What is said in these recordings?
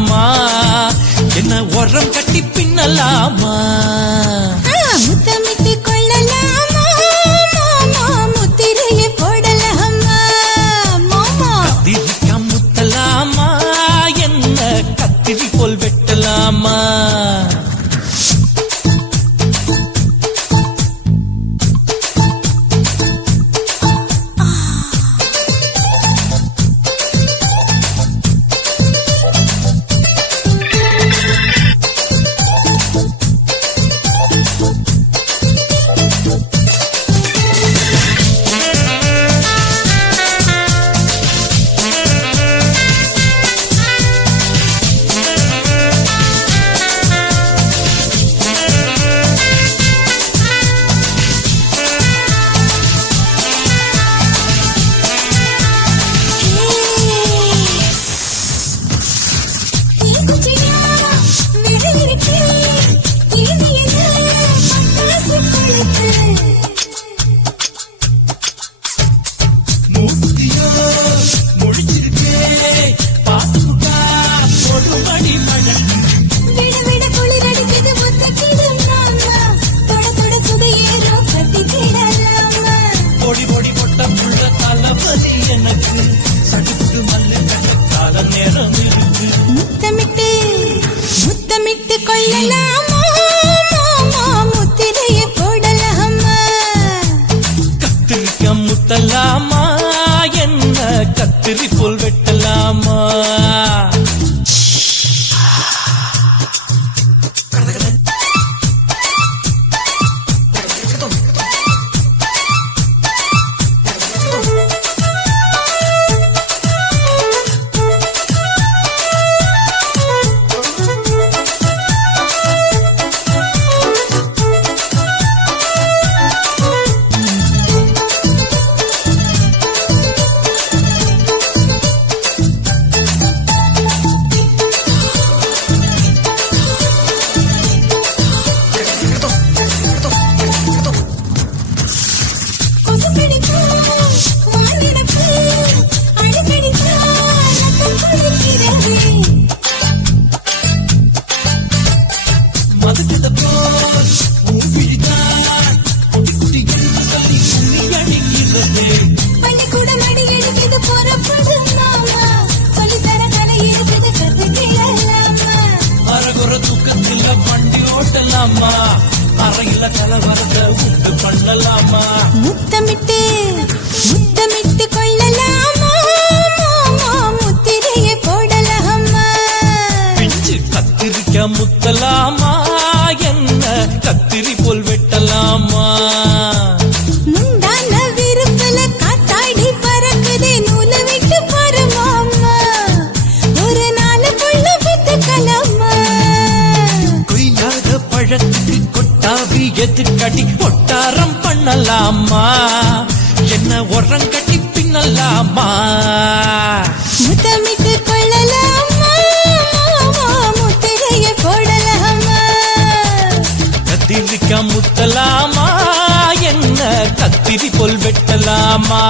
பின்னலாமா, என்ன உரம் கட்டி பின்னலாமா, முத்தமிட்டு கொள்ளலாமா, மாமா முத்திரையை போடலாமா, மாமா கத்திரிக்கா முத்தலாமா, என்ன கத்திரி போல் வெட்டலாமா. முத்தமிட்டு கொள்ளலாமா, மாமா முத்திரையை போடலாமா, கத்திரிக்கா முத்தலாமா, என்ன கத்திரி போல் வெட்டலாமா. அறையில கலவரத்தை உண்டு பண்ணலாமா, முத்தமிட்டு முத்தமிட்டு கொள்ளலாமா, மாமா முத்திரையை போடலாமா, பிஞ்சு கத்திரிக்கா முத்தலாமா, என்ன கத்திரி போல் வெட்டலாமா. முந்தான விருப்பல காத்தாடி பறக்குதே, நூலை விட்டு பாரு மாமா, ஒரு நாள் புள்ள வித்துக்கலாமா, கொய்யாத பழத்துக்கு கொட்டாவி எதுக்கடி ஒட்டாரம் பண்ணலாமா, என்ன உரம் கட்டி பின்னலாமா. முத்தமிட்டு கொள்ளலாமா, மாமா முத்திரையை போடலாமா, கத்திரிக்கா முத்தலாமா, என்ன கத்திரி போல் வெட்டலாமா.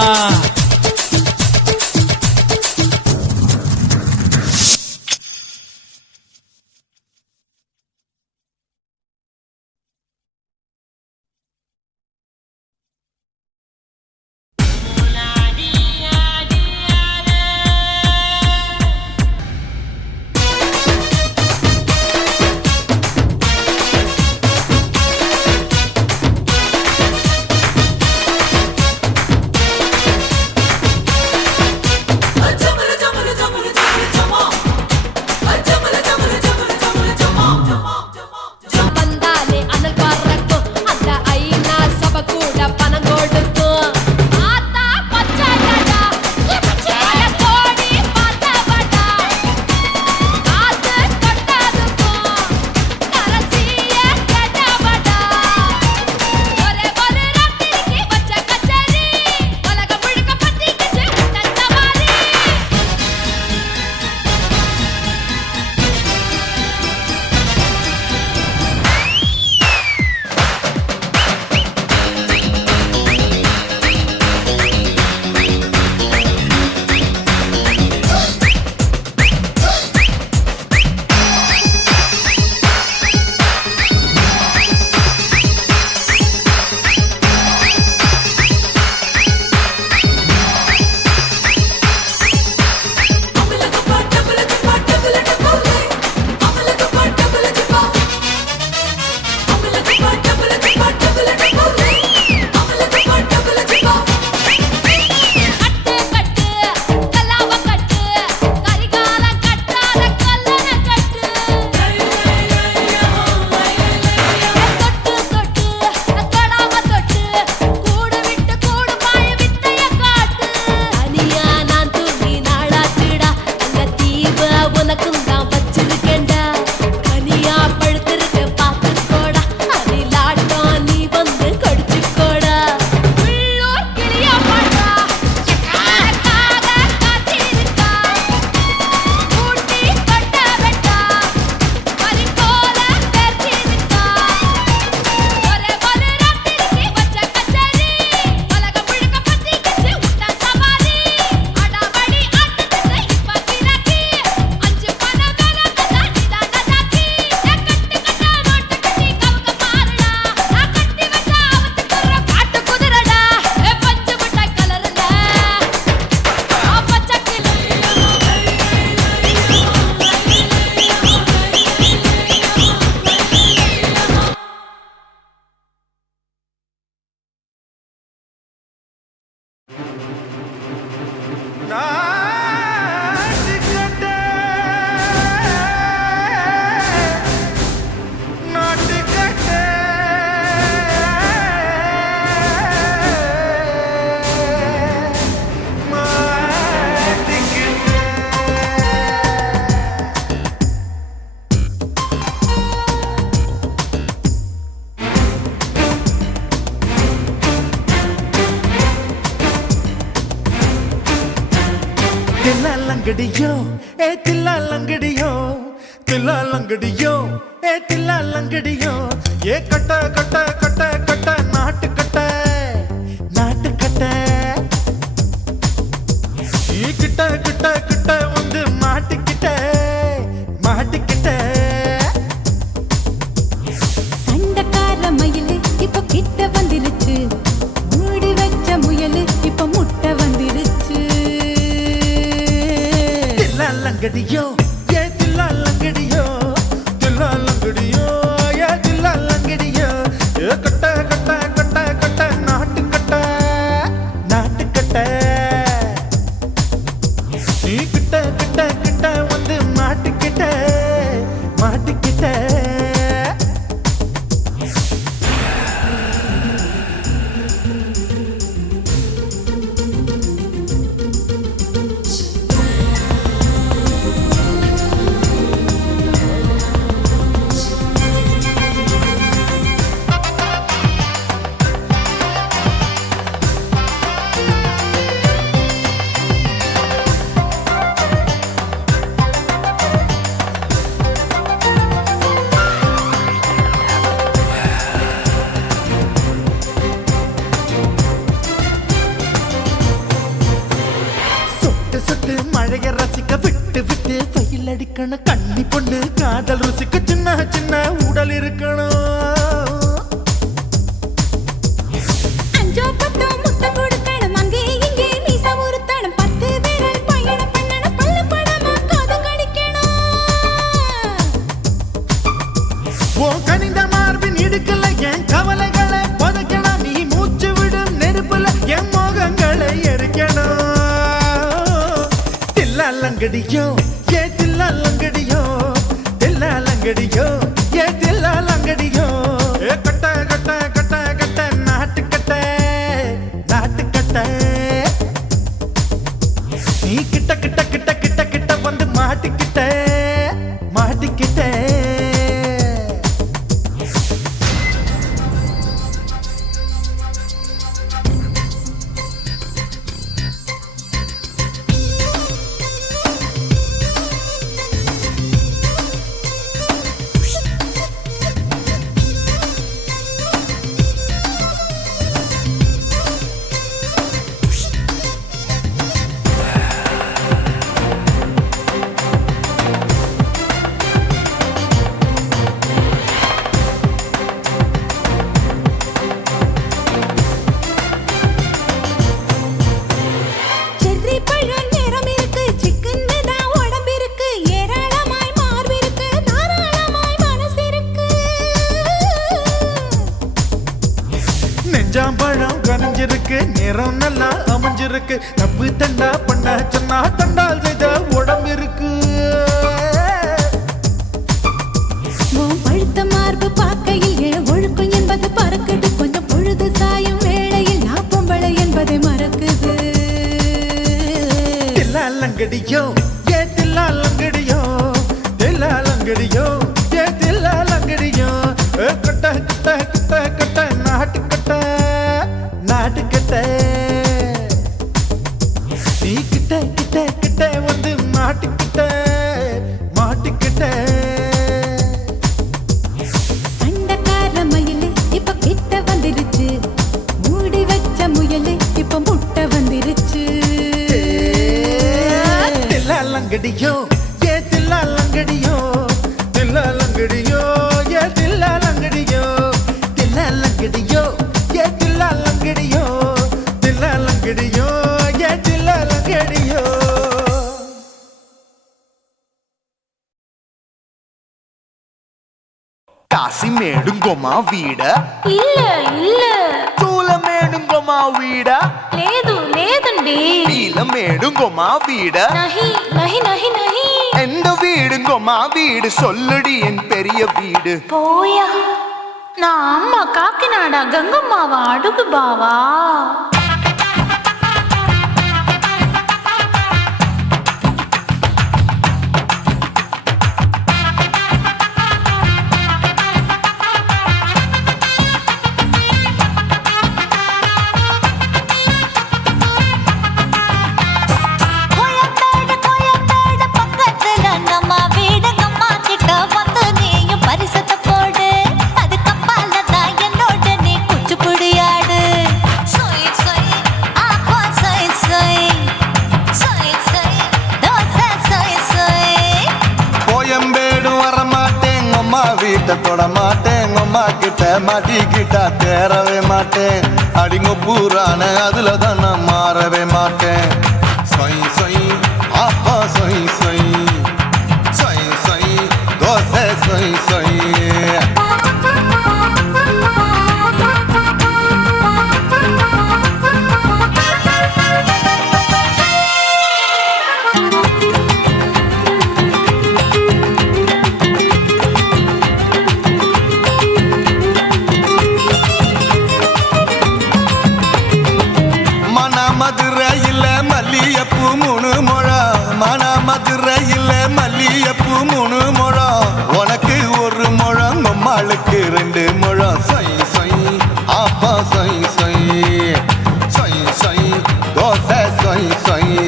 லங்கடியோ ஏ தில்லா லங்கடியோ தில்லா லங்கடியோ ஏ தில்லா லங்கடியோ ஏ கட்ட கட்ட கட்ட கட்ட நாட்டு கட்ட நாட்டு கட்ட ஈ கிட்ட கிட்ட கிட்ட வந்து மாட்டிக்கிட்ட மாட்டிக்கிட்ட சண்டக்கார மயிலு இப்ப கிட்ட வந்துருச்சு மூடி வச்ச முயலு இப்ப முட்டை வந்துருச்சு தில்லா லங்கடியோ ஏ தில்லா லங்கடியோ தில்லா லங்கடியோ ஏ தில்லா லங்கடியோ ஏ கட்ட கட்ட கட்ட கட்ட நாட்டு கட்ட நாட்டு கட்ட நீ கிட்ட கிட்ட கிட்ட வந்து மாட்டிக்கிட்ட மாட்டிக்கிட்ட சொட்டு மழைய ரசிக்க விட்டு விட்டு வெயில் அடிக்கணும் கண்ணி பொண்ணு காதல் ருசிக்க சின்ன சின்ன உடல் இருக்கணும் அஞ்சோ பத்தோ முட்டை கொடுக்கணும் அங்கே இங்கே மீச உறுத்தணும் 10 பேரல் பயணம் பண்ணணும் பல்ல படமா காது கடிக்கணும் ஓ கனிந்த மார்பின் இடுக்கல என் கவலைகளை பதுக்கணும் நீ மூச்சு விடும் நெருப்புல என் மோகங்களை எரிக்கணும் தில்லா லங்கடியோ ஏ தில்லா லங்கடியோ தில்லா லங்கடியோ ஏ தில்லா லங்கடியோ ஏ கட்ட கட்ட கட்ட கட்ட நாட்டு கட்ட நாட்டு கட்ட நீ கிட்ட கிட்ட கிட்ட கிட்ட கிட்ட வந்து மாட்டிக்கிட்ட மாட்டிக்கிட்ட செர்ரி பழம் நிறம் இருக்கு சிக்கன்னு தான் உடம்பு இருக்கு ஏராளமாய் மார்பு இருக்கு தாராளமாய் மனசு இருக்கு நெஞ்சாம்பழம் கனிஞ்சிருக்கு நிறம் நல்லா அமைஞ்சிருக்கு தப்பு தண்டா பண்ண சொன்னா தண்டால் செய்த உடம்பு இருக்கு உன் பழுத்த மார்பு பார்க்கையில் என் ஒழுக்கம் என்பது பறக்குது கொஞ்சம் பொழுது சாயும் வேளையில் நான் பொம்பளை என்பதை மறக்குது தில்லா லங்கடியோ ஏ தில்லா லங்கடியோ தில்லா லங்கடியோ ஏ தில்லா லங்கடியோ ஏ கட்ட கட்ட கட்ட கட்ட நாட்டு கட்ட நாட்டு கட்ட நீ கிட்ட கிட்ட கிட்ட வந்து மாட்டிக்கிட்ட மாட்டிக்கிட்ட சண்டக்கார மயிலு இப்ப கிட்ட வந்துருச்சு மூடி வச்ச முயலு இப்ப முட்டை வந்துருச்சு தில்லா லங்கடியோ ஏ தில்லா லங்கடியோ தில்லா லங்கடியோ ஏ தில்லா லங்கடியோ தில்லா லங்கடியோ ஏ தில்லா லங்கடியோ தில்லா லங்கடியோ ஏ தில்லா லங்கடியோ కాశీమేడుంగొమా వీడ இல்ல இல்ல చూలమేడుంగొమా వీడ లేదు లేదండి నీలమేడుంగొమా వీడ நஹி நஹி நஹி நஹி எந்த வீடுங்கொமா வீடு சொல்லுடி என் பெரிய வீடு போயா நான் அம்மா காக்கிநாடா கங்கம்மாவா அடுகு பாவா மேடும் வர மாட்டேன் அம்மா வீட்டை தொட மாட்டேன் அம்மா கிட்ட மாட்டிக்கிட்டா தேரவே மாட்டேன் அடிங்க பூரான அதுல தான் நான் மாறவே மாட்டேன் சொய் சொய் அப்பா சொய் சொய் சொய் சொய் தோசை சொய் சொய் மதுரையில் மல்லியப்பூ 3 முழம் மதுரையில் மல்லியப்பூ 3 முழம் உனக்கு 1 முழம் அம்மாளுக்கு 2 முழம் சொய் சொய் அப்பா சொய் சொய் சொய் சொய் தோசை சொய் சொய்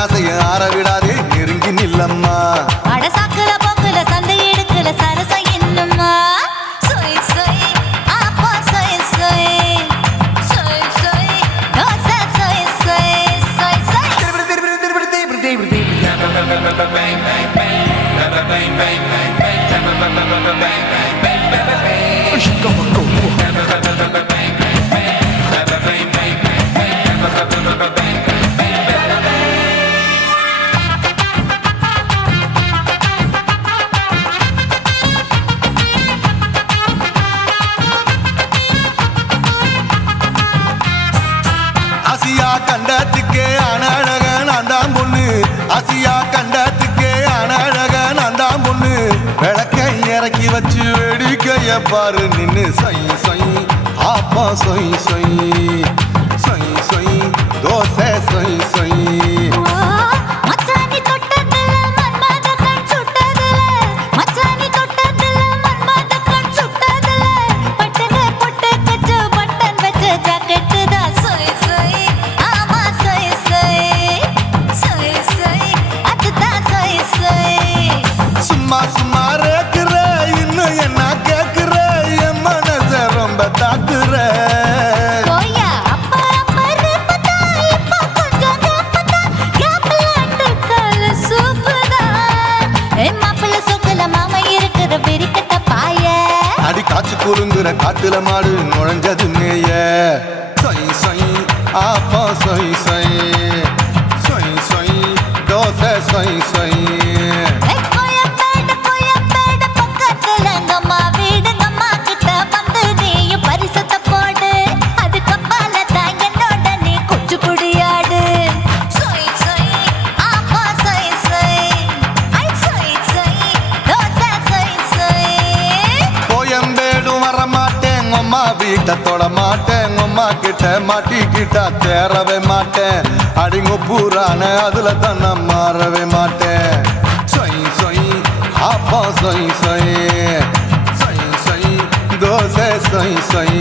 ஆசைய ஆற விடாதே நெருங்கி நில்லம்மா அடசாக்குல போக்குல சந்தை எடுக்கல சரச என்னம்மா சொய் சொய் அப்பா சொய் சொய் சொய் சொய் தோசை சொய் சொய் சொய் சொய் ஆசியா கண்டத்துக்கே அனழக நான் தான் பொண்ணு ஆசியா கண்டத்துக்கே அனழக நான் தான் பொண்ணு விளக்கை இறக்கி வச்சு வேடிக்கைய பாரு நின்னு சொய் சொய் ஆப்பா சொய் சொய் சொய் சொய் தோசை சொய் சொய் மச்சானி தொட்டதுல மன்மத கண் சுட்டதுல மச்சானி தொட்டதுல மன்மத கண் சுட்டதுல பட்டன பொட்டு கச்சு பட்டன் வச்ச ஜாக்கெட் தான் சொய் சொய் ஆமா சொய் சொய் சொய் சொய் அதுதான் சொய் சொய் சும்மா சும்மா ரேக்குற இன்னும் என்ன கேக்குற என் மனச ரொம்ப தாக்குற கோயா அப்பா அப்பா ரப்பதா இப்போ கொஞ்சம் கேப்பதா கேப்பலாட்டு கால சூப்பதா ஏ மாப்பிள்ள சொக்கல மாமா இருக்கிற வெறிக்கட்ட பாய அடி காய்ச்சி குறுங்குற காட்டுல மாடு நுழைஞ்சது மேய சொய் சொய் ஆப்பா சொய் சொய் சொய் சொய் தோசை சொய் சொய் கோயம்பேடு பக்கத்துல எங்கம்மா வீடு அம்மா கிட்ட வந்து நீயும் பரிசத்தை போடு அதுக்கப்பால தான் என்னோட நீ குச்சி புடியாடு சொய் சொய் ஆப்பா சொய் சொய் ஐ சொய் சொய் தோசை சொய் சொய் கோயம்பேடும் வர மாட்டேன் அம்மா வீட்டை தொட மாட்டேன் அம்மா கிட்ட மாட்டிக்கிட்டா தேரவே மாட்டேன் அடிங்க பூரான அதுல தான் நான் மாறவே மாட்டேன் சொய் சொய் அப்பா சொய் சொய் சொய் சொய் தோசை சொய் சொய்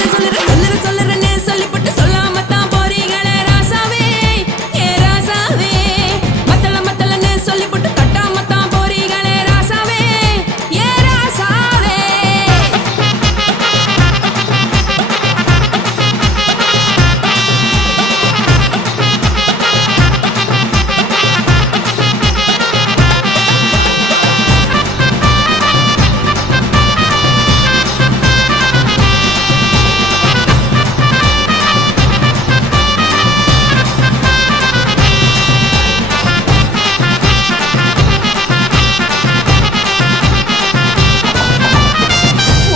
சொல்லுறேன்னு சொல்லிப்பட்டு சொல்லாமத்தான் போறீங்களே ராசாவே ஏ ராசாவே மத்தலன்னு சொல்லிப்பட்டு கட்டாமத்தான் போறீங்களே ராசாவே ஏ ராசாவே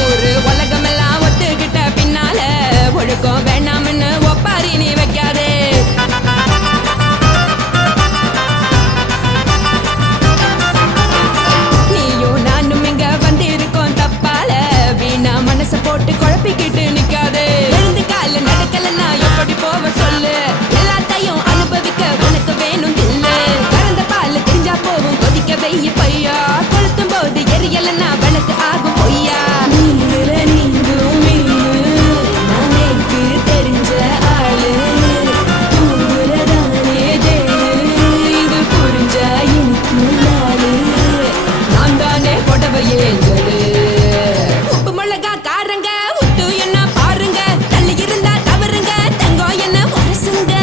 ஒரு உலகமெல்லாம் ஒத்துக்கிட்ட பின்னால ஒழுக்கம் வேண்டாம்னு ஒப்பாரி நீ வைக்காதே நீயும் நானும் இங்க வந்திருக்கோம் தப்பால வீணா மனச போட்டு குழப்பிக்கிட்டு நிக்காதே எழுந்து கால நடக்கலன்னா எப்படி போவ சொல்லு எல்லாத்தையும் அனுபவிக்க உனக்கு வேணும் தில்லு கறந்த பால் தெரிஞ்சா போகும் கொதிக்க வெய்ய பையா கொளுத்தும் போது எரியலன்னா வனக்கு ஆகும் பொய்யா நீந்துற நீந்தும் மீனு நானேக்கு தெரிஞ்ச ஆளு தூங்குறதானே தேனு இது புரிஞ்சா எனக்கு நாளு நான் தானே புடவையே ஜலு உப்பு மிளகா காரங்க உத்து என்ன பாருங்க தள்ளி இருந்தா தவறுங்க தங்கம் என்ன உரசுங்க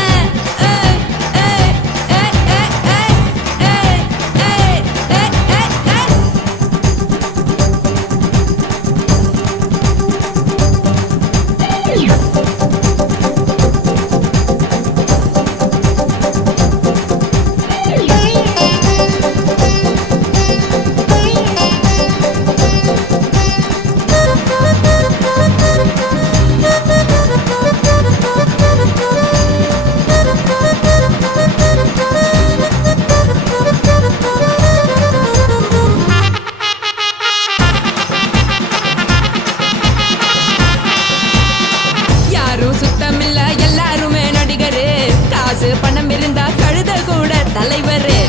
யாரும் சுத்தமில்ல எல்லாருமே நடிகரு காசு பணம் இருந்தா கழுத கூட தலைவரு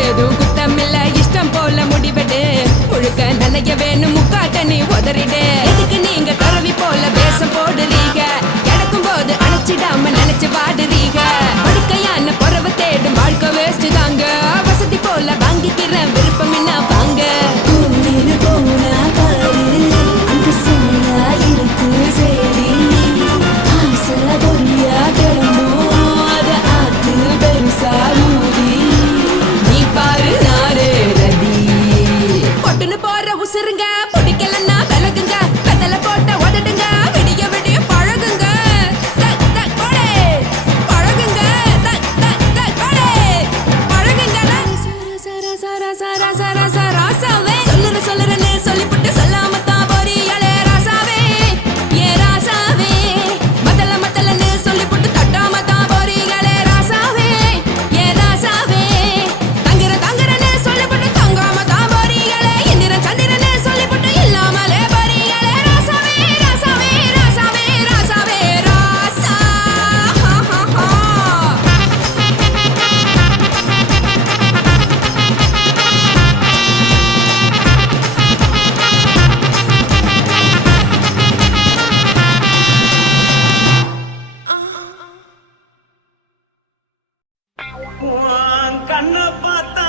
ஏதும் குத்தமில்ல இஷ்டம் போல முடிவெடு முழுக்க நனைய வேணும் முக்காட்ட நீ உதறிடு எதுக்கு நீங்க கருவி போல வேஷம் போடுறீங்க கிடக்கும் போது அணைச்சிடாம நினைச்சு வாடுறீங்க படுக்கையான பறவை தேடும் வாழ்க்கை வேஸ்ட் தாங்க வசதி போல வாங்கிக்கிறேன் விருப்பம் என்ன வாங்க போனா பாரு அந்த சிலையா இருக்கு சரி ஆசை பொரியா கிளம்பும் அத ஆத்து பெருசா ஊதி நீ பாரு நாரே ரதி பொட்டுன்னு போற உசுருங்க பிடிக்கலன்னா விலகுங்க வெத்தல போட்ட உதடுங்க விடிய விடிய பழகுங்க தக் தக் போடே பழகுங்க தக் தக் தக் போடே பழகுங்க சர சர சர சர சர ராசாவே சொல்லுறேன்னு சொல்லிப்பட்டு சொல்லாமத்தான் போறீங்களே ராசாவே ஏ ராசாவே மத்தலன்னு சொல்லிப்பட்டு தட்டாமத்தான் போறீங்களே ராசாவே ஏ ராசாவே தங்குறேன்னு சொல்லிப்பட்டு தங்காமத்தான் போறீங்களே இந்திரன் சந்திரன்னு சொல்லிப்பட்டு இல்லாமலே போறீங்களே ராசாவே ராசாவே ராசாவே ராசாவே ராசா ஹா ஹா ஹா உன் கண்ணை பார்த்தா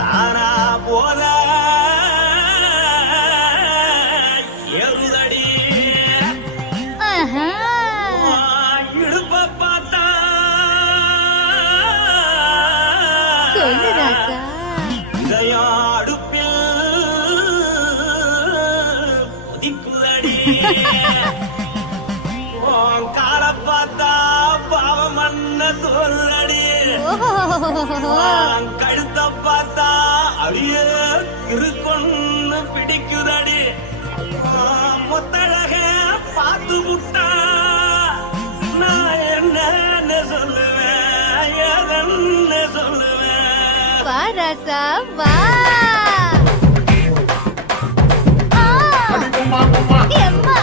தானா போல ஏறுதடி ஆஹா. உன் இடுப்பை பார்த்தா சொல்லு ராசா. இதயம் அடுப்பில் கொதிக்குதடி உன் காலை பார்த்தா பாவம் மண்ண தோல்தடி ஓஹோ. கழுத்த பார்த்தா அப்படியே இருக்குன்னு பிடிக்குதடி மொத்தழக பார்த்து விட்டா நான் என்ன சொல்லுவேன் எதன்னு சொல்லுவேன் வா ராசா வா. ஆ. எம்மா. எப்பா.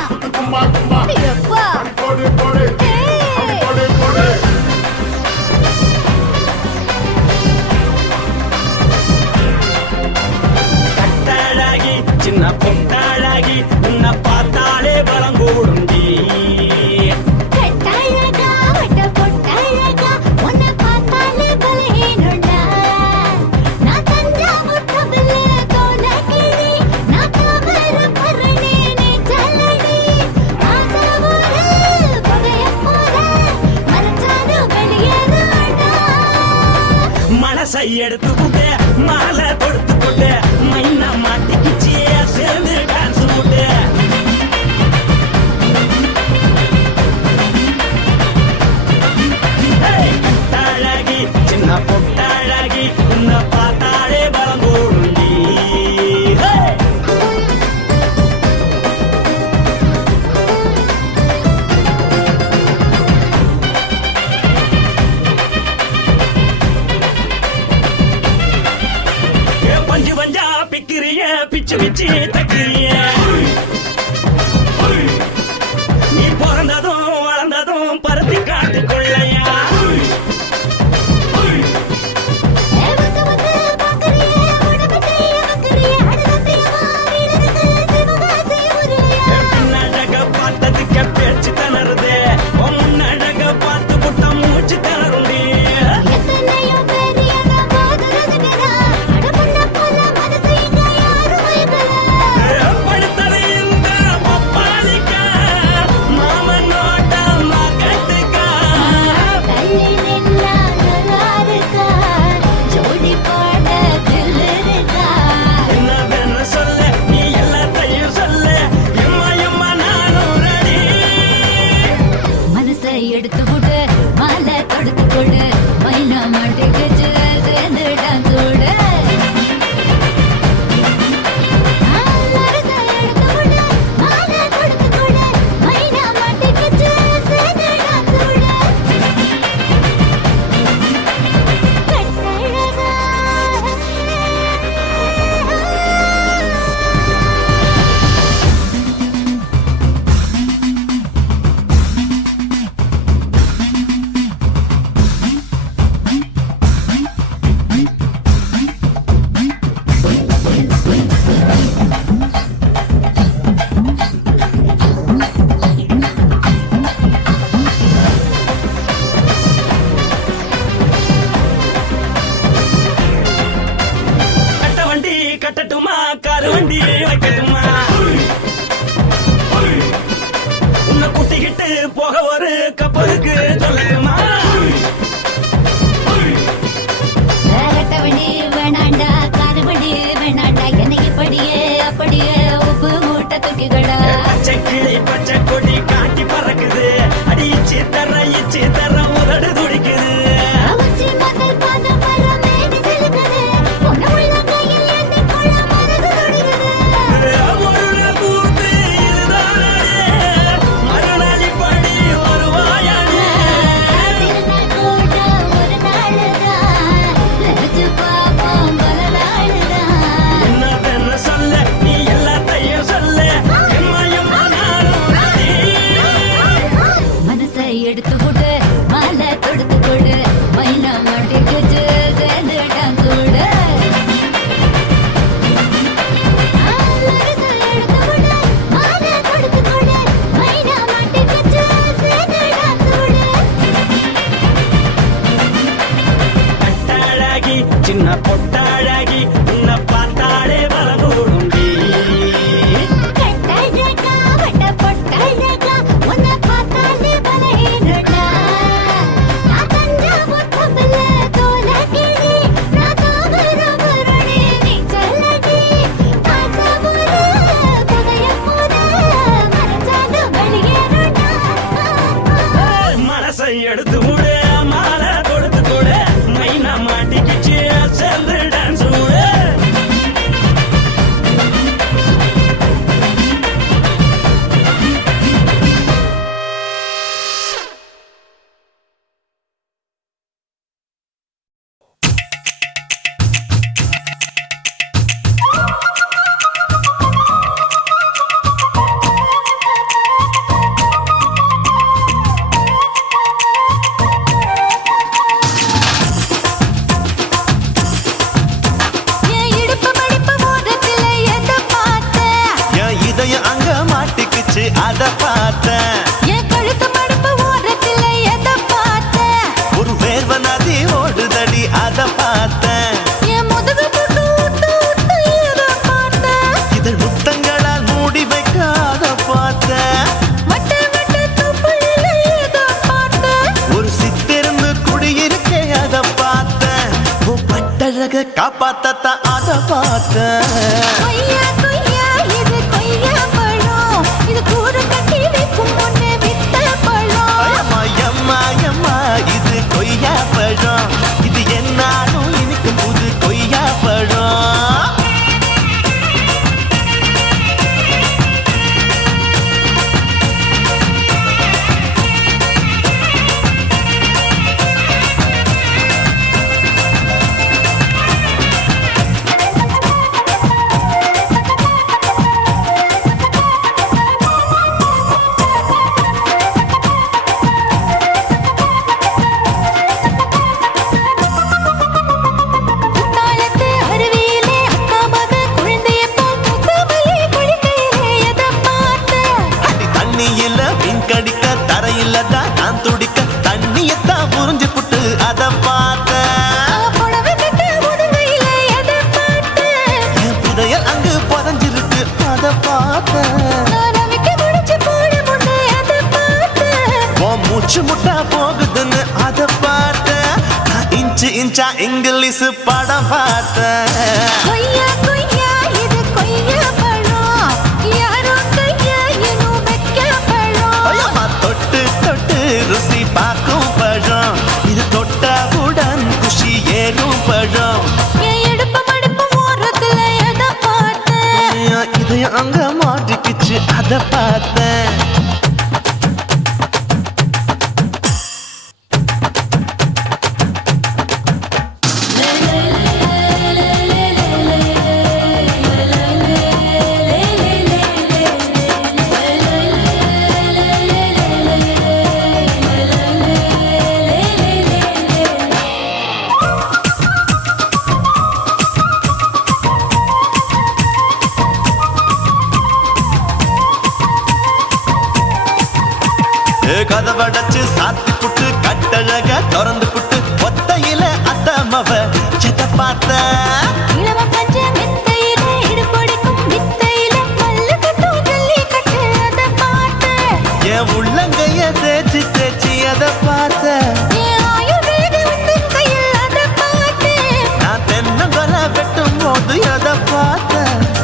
ஏய். மனசை எடுத்து விட்டு மாலை கொடுத்து போட்டு மைனா மாட்டிக்கிச்சு சேர்ந்து டான்ஸ் போட்டு கட்டாழகி சின்ன பொட்டாழகி உன்னை பார்த்தாலே பலம் கூடுண்டி பஞ்சு பஞ்சா பிக்கிறிய பிச்சு பிச்சு தக்கிறிய நீ பிறந்ததும் வளர்ந்ததும் பருத்தி காட்டு கொள்ளையா பின்னழக பார்த்ததுக்கு பேச்சு தளருது முன்னழக பார்த்து புட்ட மூச்சு தளருண்டி எடுத்து விடு மாலை தொடுத்து கொடு மைனா மாட்டுக்கு சேர்ந்து டான்ஸ் விடு கட்டட்டுமா காரு வண்டி வைக்கட்டுமா உன்னை குட்டிக்கிட்டு போக ஒரு கப்பலுக்கு சொல்லட்டுமா வண்டி வேணாண்டா காரு வண்டி வேணாண்டா என்னைக்கு படியே அப்படியே உப்பு மூட்டை தூக்கிக்கடா பச்சை கிளி பச்சை கொடி காட்டி பறக்குது அடி இச்சி தர உதடு துடிக்குது எடுத்து விடு மாலை தொடுத்து கொடு மைனா மாட்டுக்கு சேர்ந்து டான்ஸ் விடு கட்டாழகி சின்ன பொட்டாழகி உன்னை பார்த்தாலே பலகூடுண்டி மனசை எடுத்து விடு மாலை கொடுத்து கொடு மைனா மாட்டிக்கிச்சு சேர்ந்து டான்ஸ் விடு அத பார்த்தேன் என் கழுத்து மடுப்பு ஓரத்துல எதை பார்த்தேன் ஒரு வேர்வ நதி ஓடுதடி அத பார்த்தேன் என் முதுகு புட்டு விட்டு விட்டு எதை பார்த்தேன் இதழ் முத்தங்களால் மூடி வைக்க அத பார்த்தேன் மட்ட மட்ட துப்புல எதை பார்த்தேன் ஒரு சித்திருந்து குடியிருக்கே அத பார்த்தேன் கட்டழக காப்பாத்தத்தான் அத பார்த்தேன். கொய்யா கொய்யா இது கொய்யா பழம், இது கூடு கட்டி வைக்கும் முன்னே வித்த பழம். அம்மா எம்மா எம்மா இது கொய்யா பழம், இது என்னாலும் இனிக்கும் புது கொய்யா பழம். குத்தாலத்து அருவியிலே அக்கா மக குழந்தையை போல் முகமலே குளிக்கையிலே எதை பார்த்தேன்? அடி தண்ணியில மீன் கடிக்க தரையில தான் நான் துடிக்க தண்ணியத்தான் புரிஞ்சு புட்டு அத பார்த்தேன். புடவை கட்ட முதுகையிலே எதை பார்த்தேன்? என் புதையல் அங்கு புதஞ்சிருக்கு அத பார்த்தேன். நான் அவிக்க முடிச்சு போட முன்னே எதை பார்த்தேன்? உன் மூச்சு முட்டா போகுதுன்னு அத பார்த்தேன். நான் இன்ச்சு இன்ச்சா இங்கிலீஷ் படம் பார்த்தேன். கொய்யா கொய்யா இது கொய்யா பழம், யாரோ கையா இன்னும் வைக்க பழம். ஐயம்மா தொட்டு தொட்டு ருசி பார்க்கும் பழம், இது தொட்டவுடன் குஷி ஏறும் பழம். என் இடுப்பு மடுப்பு ஓரத்துல எதை பார்த்தேன்? என் இதயம் அங்க மாட்டிக்கிச்சு அத பார்த்தேன். கதவடைச்சு சாத்தி புட்டு கட்டழக திறந்து புட்டு ஒத்தையில அத்தமவ செத்த பார்த்த. இளவ பஞ்ச மெத்தையிலே இடுப்பொடிக்கும் வித்தையிலே மல்லு கட்டும் ஜல்லிக்கட்டு அதை பார்த்தேன். என் உள்ளங்கைய தேய்ச்சி தேய்ச்சி அத பார்த்த. என் ஆயுர்வேத உந்தன் கையில் அதை பார்த்தேன். நான் தென்னங்கொலை வெட்டும் போது அத பார்த்த.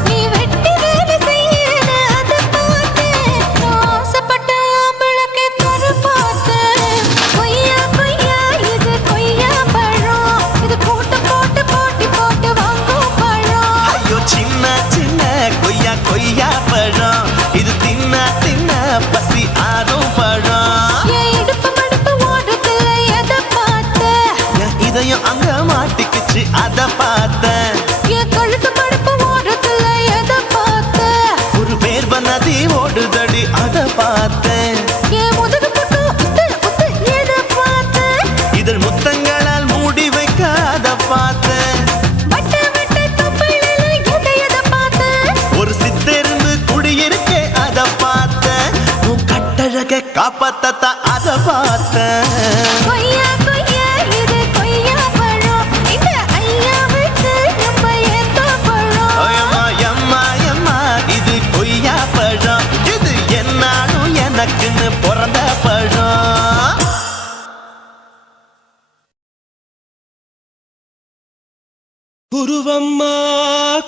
நீ வெட்டி வேலை செய்யற அதை பார்த்தேன். நான் ஆசைப்பட்ட ஆம்பளுக்கு தர பார்த்தேன். கொய்யா கொய்யா இது கொய்யா பழம், இது கூட்டு போட்டு போட்டி போட்டு வாங்கும் பழம். ஐயோ சின்ன சின்ன கொய்யா கொய்யா பழம், இது தின்ன தின்ன பசி ஆறும் பழம். என் இடுப்பு மடுப்பு ஓரத்துல எதை பார்த்தேன்? என் இதயம் அங்க மாட்டிக்கிச்சு அத பார்த்தேன். என் கழுத்து மடுப்பு ஓரத்துல எதை பார்த்தேன்? ஒரு வேர்வ நதி ஓடுதடி அத பார்த்தேன். என் முதுகு புட்டு உத்து உத்து எதை பார்த்தேன்? இதழ் முத்தங்களால் மூடி வைக்க அத பார்த்தேன். வட்ட வட்ட தொப்பையில எதை பார்த்தேன்? ஒரு சித்தெருந்து குடியிருக்கே அத பார்த்தேன். உன் கட்டழக காப்பாத்தத்தான் அத பார்த்தேன். கொய்யா கொய்யா இது கொய்யா பழம், இந்த ஐயாவுக்கு நம்ம ஏத்த பழம். ஐயம்மா எம்மா எம்மா இது கொய்யா பழம், இது என்னாலும் எனக்குன்னு பிறந்த பழம். குருவம்மா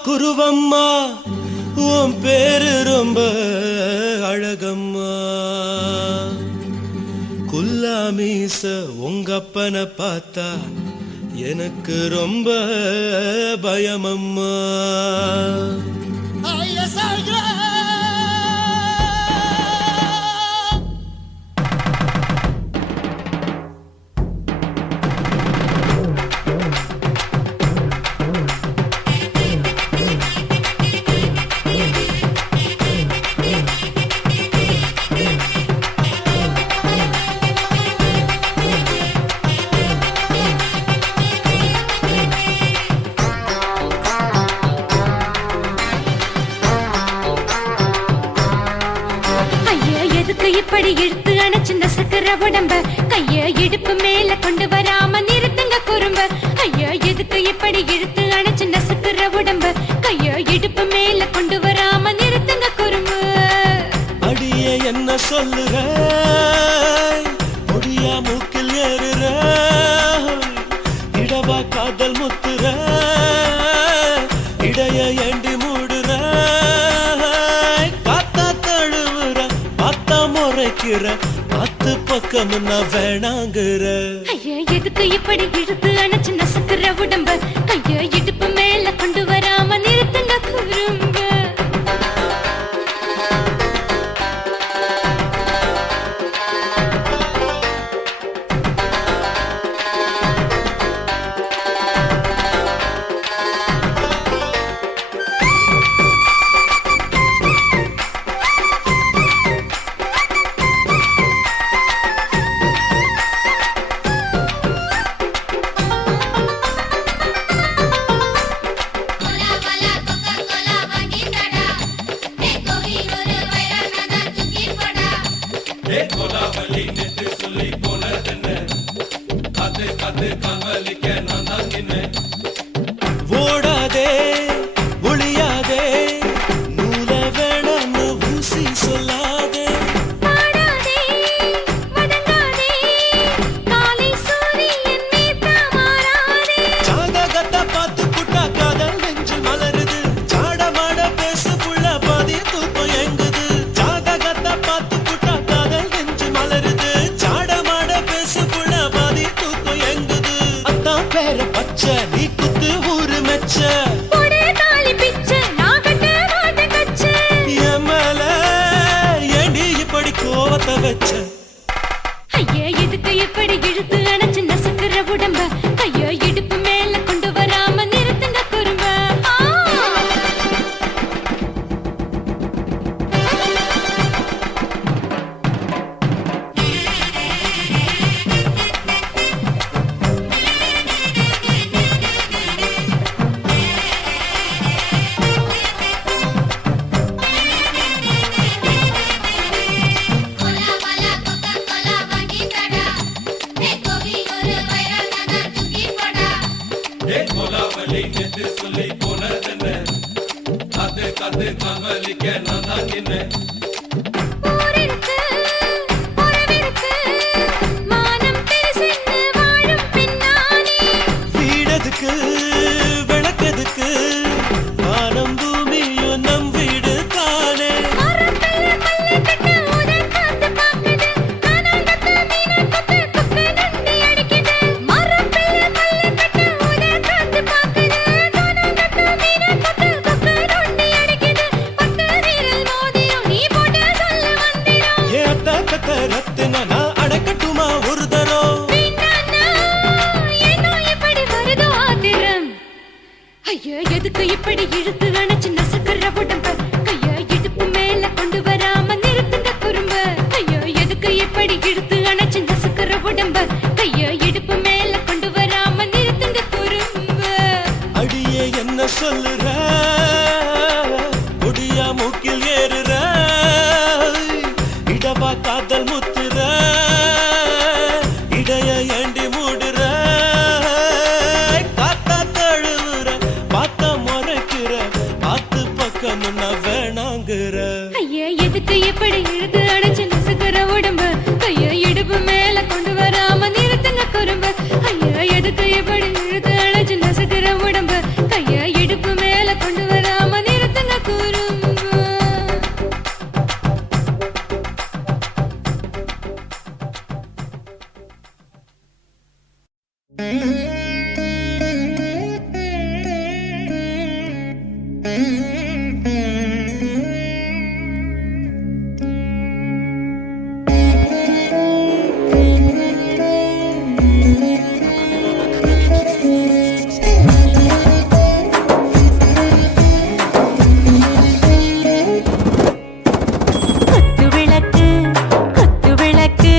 குருவம்மா உன் பேரு ரொம்ப அழகம்மா. குல்லாமீச உங்கப்பனை பார்த்தா எனக்கு ரொம்ப பயமம்மா. இப்படி இழுத்து அணைச்சிருந்த சக்கர உடம்ப கைய இடுப்பு மேல கொண்டு வராம நிறுத்துங்க குறும்ப. ஐயா எதுக்கு இப்படி இழுத்து அணைச்சிருந்த சக்கர உடம்ப கைய இடுப்பு மேல கொண்டு வராம நிறுத்துங்க குறும்பு. அடியே என்ன சொல்லுற, பொடியா மூக்கில் ஏறுற, இடவா காதல் முத்துற. முறைக்கிற அத்து பக்கம் நான் வேணாங்கிற ஐயா எதுக்கு இப்படி இழுத்து அணைச்சு நசுக்குற உடம்ப கைய இடுப்பு மேல கொண்டு வராம நிறுத்துங்க குறும்ப ஓடாதே ஒளியாதே நூல வேணான்னு ஊசி சொல்லாதே பாடாதே வதங்காதே காலை சூரியன் மீத மாறாதே ஜாதகத்தை பார்த்து புட்டா காதல் நெஞ்சு மலருது சாடமாட பேசு புள்ள பாதி தூக்கம் எங்குது ஜாதகத்தை பார்த்து புட்டா காதல் நெஞ்சு மலருது சாடமாட பேசு புள்ள பாதி தூக்கம் எங்குது அத்தான் பேர பச்சை நீ குத்து ஊரு மெச்ச போடே தாலி பிச்சை நான் கட்ட மாட்ட கச்சை என் மேல ஏண்டி இப்படி கோவத்தை வச்ச ஐயா எதுக்கு இப்படி இழுத்து அணைச்சு நசுக்குற உடம்ப கைய இடுப்பு மேல கொண்டு வராம நிறுத்துங்க குறும்ப ஊரிருக்கு உறவிருக்கு மானம் பெருசென்னு வாழும் பின்னானே வீடதுக்கு விளக்கதுக்கு வானம் பூமியும் நம் வீடு தானே மரத்துல மல்லி கட்டு உதர் காத்து பாக்குது கானாங்கத்து மீனாங்கத்து குக்கு நண்டி அடிக்குது மரத்துல மல்லி கட்டு உதர் காத்து பாக்குது கானாங்கத்து மீனாங்கத்து குக்கு நண்டி அடிக்குது பத்து வீரல் மோதியும் நீ போட்டு சொல்ல வந்திடும் ஏ அத்த கத்த ரத்தின நான் அடக்கட்டுமா ஒரு தரம் வீணானா ஏனோ இப்படி வருதோ ஆத்திரம் ஐயா எதுக்கு இப்படி இழுத்து அணைச்சு நசுக்குற உடம்ப கைய இடுப்பு மேல கொண்டு வராம நிறுத்துங்க குறும்ப ஐயா எதுக்கு இப்படி இழுத்து அணைச்சு நசுக்குற உடம்ப கைய இடுப்பு மேல கொண்டு வராம நிறுத்துங்க குறும்ப அடியே என்ன சொல்லுற ஒடியா மூக்கில் ஏறுற இடவா காதல் முத்துற இடைய ஏண்டி மூடுற காத்தா தழுவுற பார்த்த முறைக்கிற ஆத்து பக்கம் நான் வேணாங்கிற ஐயா எதுக்கு இப்படி இழுத்து அணைச்சு நசுக்குற உடம்ப கைய இடுப்பு மேல கொண்டு வராம நிறுத்துங்க குறும்ப ஐயா எதுக்கு இப்படி இழுத்து அணைச்சு நசுக்குற உடம்ப கைய இடுப்பு மேல கொண்டு வராம நிறுத்துங்க குறும்ப குத்து விளக்கு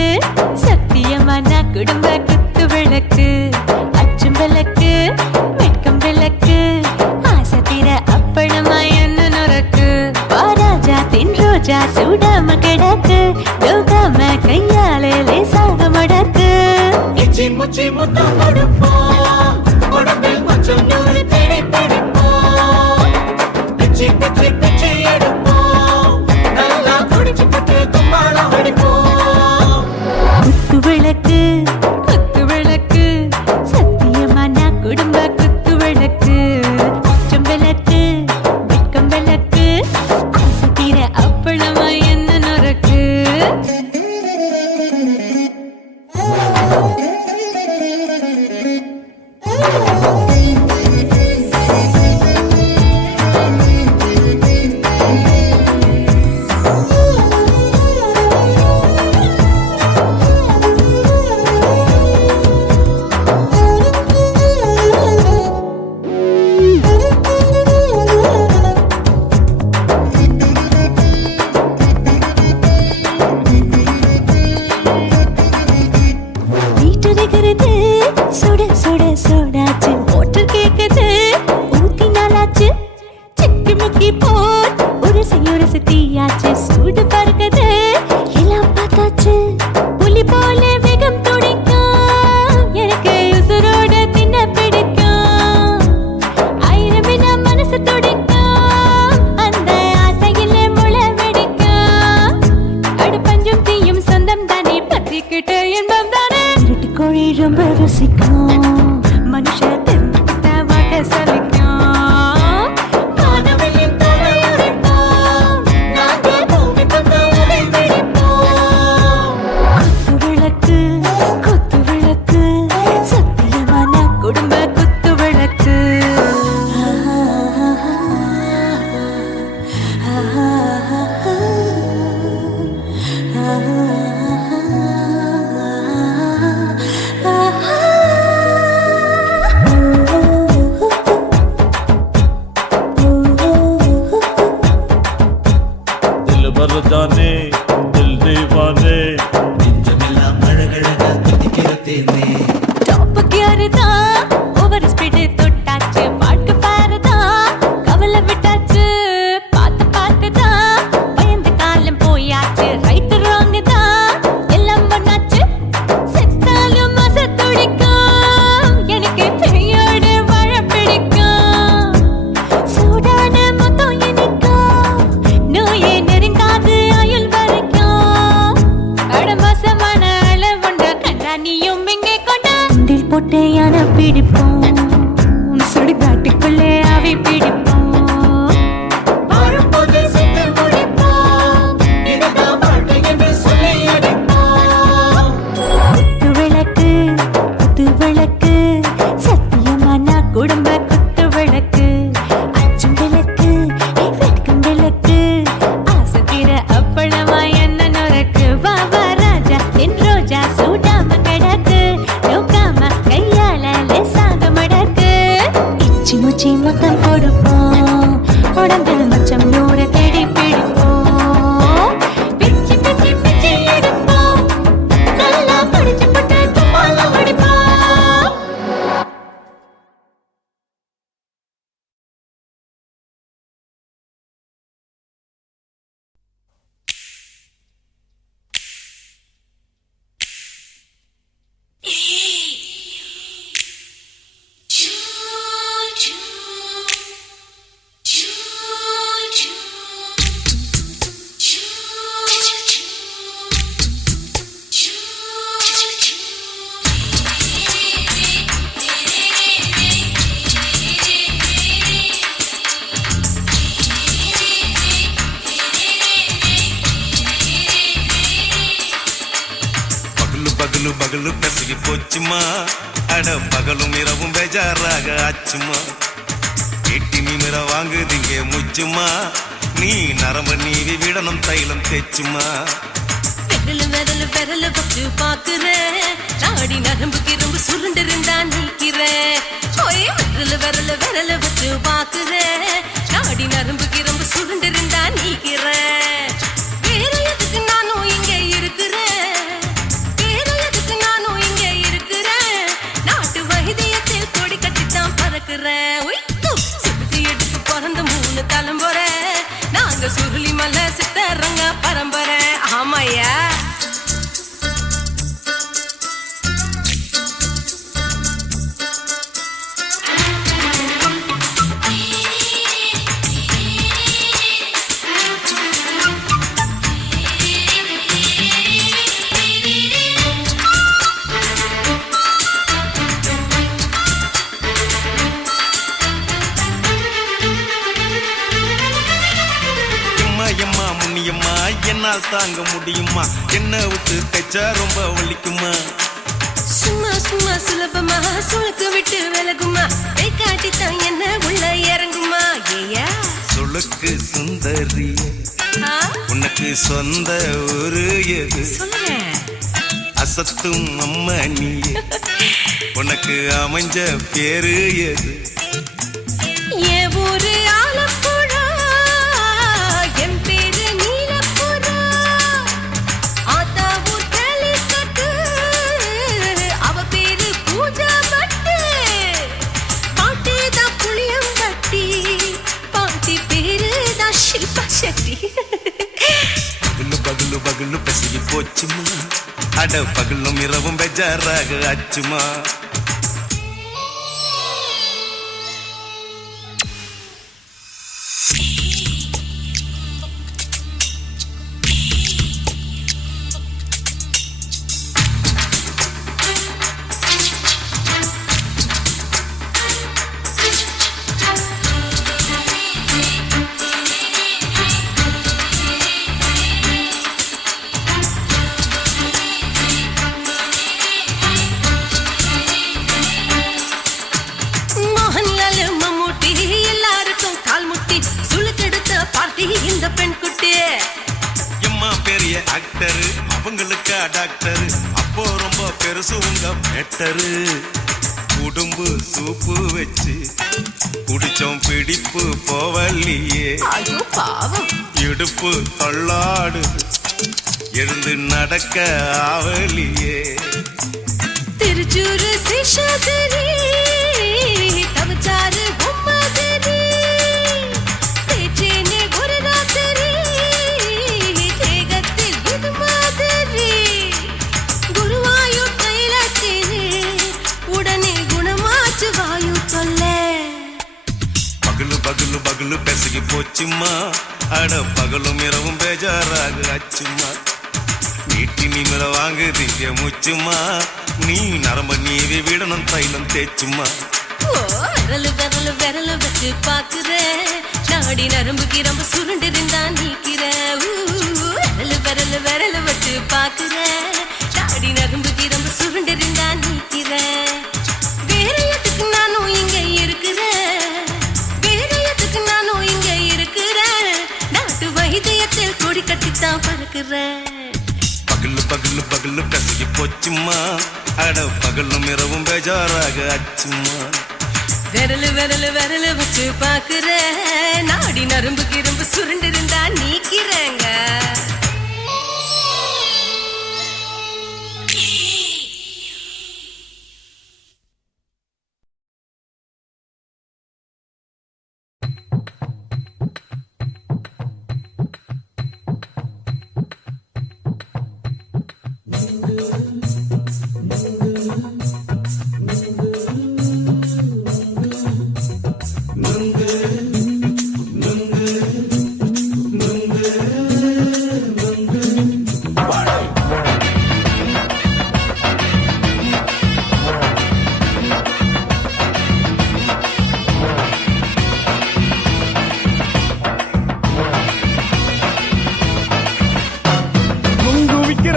சத்தியமான குடும்ப குத்து விளக்கு அச்சும் விளக்கு வெட்கம் விளக்கு ஆசை தீர அப்பளமா என்ன நுறக்கு வாராஜா தின் ரோஜா சூடாம கிடக்கு யோகாம கையாலே லேசாக மடக்கு இச்சி முச்சி முத்தம் கொடுப்போம் உடம்பில் கொஞ்சம் நூறு தேடி பிடிப்போம் பிச்சி பிச்சி பிச்சி எடுப்போம் நல்லா குடிச்சு பட்டு கும்மாளம் அடிப்போம் குத்து விளக்கு சத்தியமான குடும்ப குத்து விளக்கு அச்சம் விளக்கு வெட்கம் விளக்கு ஆசை தீர அப்பளமா என்ன நுறக்கு வீட்டுருகிறது சுட சுட சூடாச்சு மோட்டர் கேக்குது ஊத்தி நாளாச்சு சிக்கி முக்கி போல் உரசி தீயாச்சு சூடு பறக்குது எல்லாம் பார்த்தாச்சு புலி போல வேகம் துடிக்கும் எனக்கு உசுரோட தின்ன பிடிக்கும் ஆயிரம் வினா மனசு துடிக்கும் அந்த ஆசையில முளை வெடிக்கும் அடு பஞ்சும் தீயும் சொந்தம் தானே பத்திக்கிட்டு என்பம் தானே இருட்டு கோழி ரொம்ப ருசிக்கும் மனுஷ தெரிஞ்சுக்கிட்ட வாட்ட சலிக்கும் வானவெளியின் தலையுடைப்போம் நாங்கள் பூமி பந்து அதை பிடிப்போம் குத்து விளக்கு சத்தியமான குடும்ப குத்து விளக்கு दिल भर जाने दिल दीवाने நெஞ்சமெல்லாம் அழகழகா துடிக்கிறதேனே டாப் கியர் தான் ஓவர் ஸ்பீட் தொட்டாச்சு பாட்டு பாருதான் கவலை விட்டாச்சு பார்த்து தான் பயந்து காலம் போயாச்சு ரைட் ராங் தான் எல்லாம் பண்ணாச்சு செத்தாலும் மச துடிக்கும் எனக்கு பெரியோடு வாழ பிடிக்கும் சூடான மொத்தம் எனக்கும் நோயே நெருங்காது ஆயுள் வரைக்கும் கடமசமான அளவுண்ட கண்டா நீயும் இங்கே கொண்டா உண்டில் போட்டு யானை பிடிப்போம் சுடுகாட்டுக்குள்ளே அவை பிடிப்போம் வாழும்போது செத்து முடிப்போம் இதுதான் வாழ்க்கை என்று சொல்லி அடிப்போம் குத்து விளக்கு சத்தியமான குடும்ப குத்து விளக்கு அச்சும் விளக்கு வெட்கும் விளக்கு ஆசை தீர அப்பளமா என்ன நுறக்கு வா வா ராஜா என் ரோஜா சூடாம கிடக்கு நோக்காம கையால லேசாக மடக்கு இச்சி முச்சி மொத்தம் கொடுப்போம் உடம்பு மச்சம் நூறு தேடி பிடிப்போம் பிச்சி பிச்சி பிச்சி எடுப்போம் நல்லா படிச்சு போட்டு தும்பால ஓடிப்போம் பகலு பகலு பெசகி போச்சுமா அட பகலும் இரவும் பேஜாராக ஆச்சுமா எட்டி நிமிர வாங்குதிங்க முச்சுமா நீ நரம்பு நீவி விடணும் தைலம் தேச்சுமா விரல் வச்சு பாக்குறேன் நாடி நரம்பு கிரம்பு சுருண்டு இருந்தா நீக்கிறேன் விரல் வச்சு பாக்குறேன் நாடி நரம்பு கிரம்பு சுருண்டு இருந்தா நீக்கிறேன் வேற எதுக்கு நானும் இங்க இருக்கிறேன் நாட்டு வைத்தியத்தில் கொடி கட்டித்தான் பறக்குறேன் சுத்தி எடுத்து பிறந்த 3 தலைமுறை நாங்க சுருளி மலை சித்தரங்க பரம்பரை ஆமாயா என்னால் தாங்க முடியுமா என்ன விட்டு தைச்சா ரொம்ப வலிக்குமா சும்மா சுலபமா சுழுக்கு விட்டு வேலை பழகுமா கை காட்டித்தான் என்ன உள்ள இறங்குமா ஏயா சொலுக்கு சுந்தரி உனக்கு சொந்த ஒரு எது சொல்றேன் அசத்தும் அம்மா நீயே உனக்கு அமைஞ்ச பேரு எது ஏ ஊரு ஆலப்புழா என் பேரு நீலப்புறா ஆத்தா ஊர் கேலிக்கட்டு அவ பேரு பூஜா பட்டு பாட்டிதான் புளியம்பட்டி பாட்டி பேரு தான் ஷில்பா செட்டி பகலு பகலு பகலு பசிக்கு போச்சுமா அட பகலும் இரவும் பெஜாராக ஆச்சுமா இந்த பெண் குட்டி எம்மா பெரிய ஆக்டர் அவங்களுக்கா டாக்டர் அப்போ ரொம்ப பெருசு உங்க மேட்டரு உடம்பு சூப்பு வச்சு குடிச்சோம் பிடிப்பு போவல்லையே ஐயோ பாவம் இடுப்பு தள்ளாடு எழுந்து நடக்க ஆவலியே திருச்சூரு சிஷாதிரி தவச்சாரு பொம்மதிரி தேச்சேனே ஒரு ராத்திரி தேகத்தில் இது மாதிரி குருவாயூர் தைலத்திலே உடனே குணமாச்சு வாயு தொல்லை பகலு பகலு பகலு பெசகி போச்சுமா அட பகலும் இரவும் பேஜாராக ஆச்சுமா நீட்டி நிமிர வாங்குதீங்க முச்சுமா நீ நரம்ப நீவி விடணும் தைலம் தேச்சுமா விரலு விரலு விரலு வச்சு பாக்குற நாடி நரம்பு கிரம்பு சுருண்டு இருந்தா நீக்கிற விரலு விரலு விரலு வச்சு பாக்குற நாடி நரம்பு கிரம்பு சுருண்டு இருந்தா நீக்கிற வேற எதுக்கு நானும் இங்க இருக்கிறேன் வேற எதுக்கு நானும் இங்க இருக்கிறேன் நாட்டு வைத்தியத்தில் கொடி கட்டித்தான் பறக்குறேன் பகலு பகலு பகலு பெசகி போச்சுமா அட பகலும் இரவும் பேஜாராக ஆச்சுமா விரலு விரலு விரலு வச்சு பாக்குற நாடி நரம்பு கிரம்பு சுருண்டு இருந்தா நீக்கிறேங்க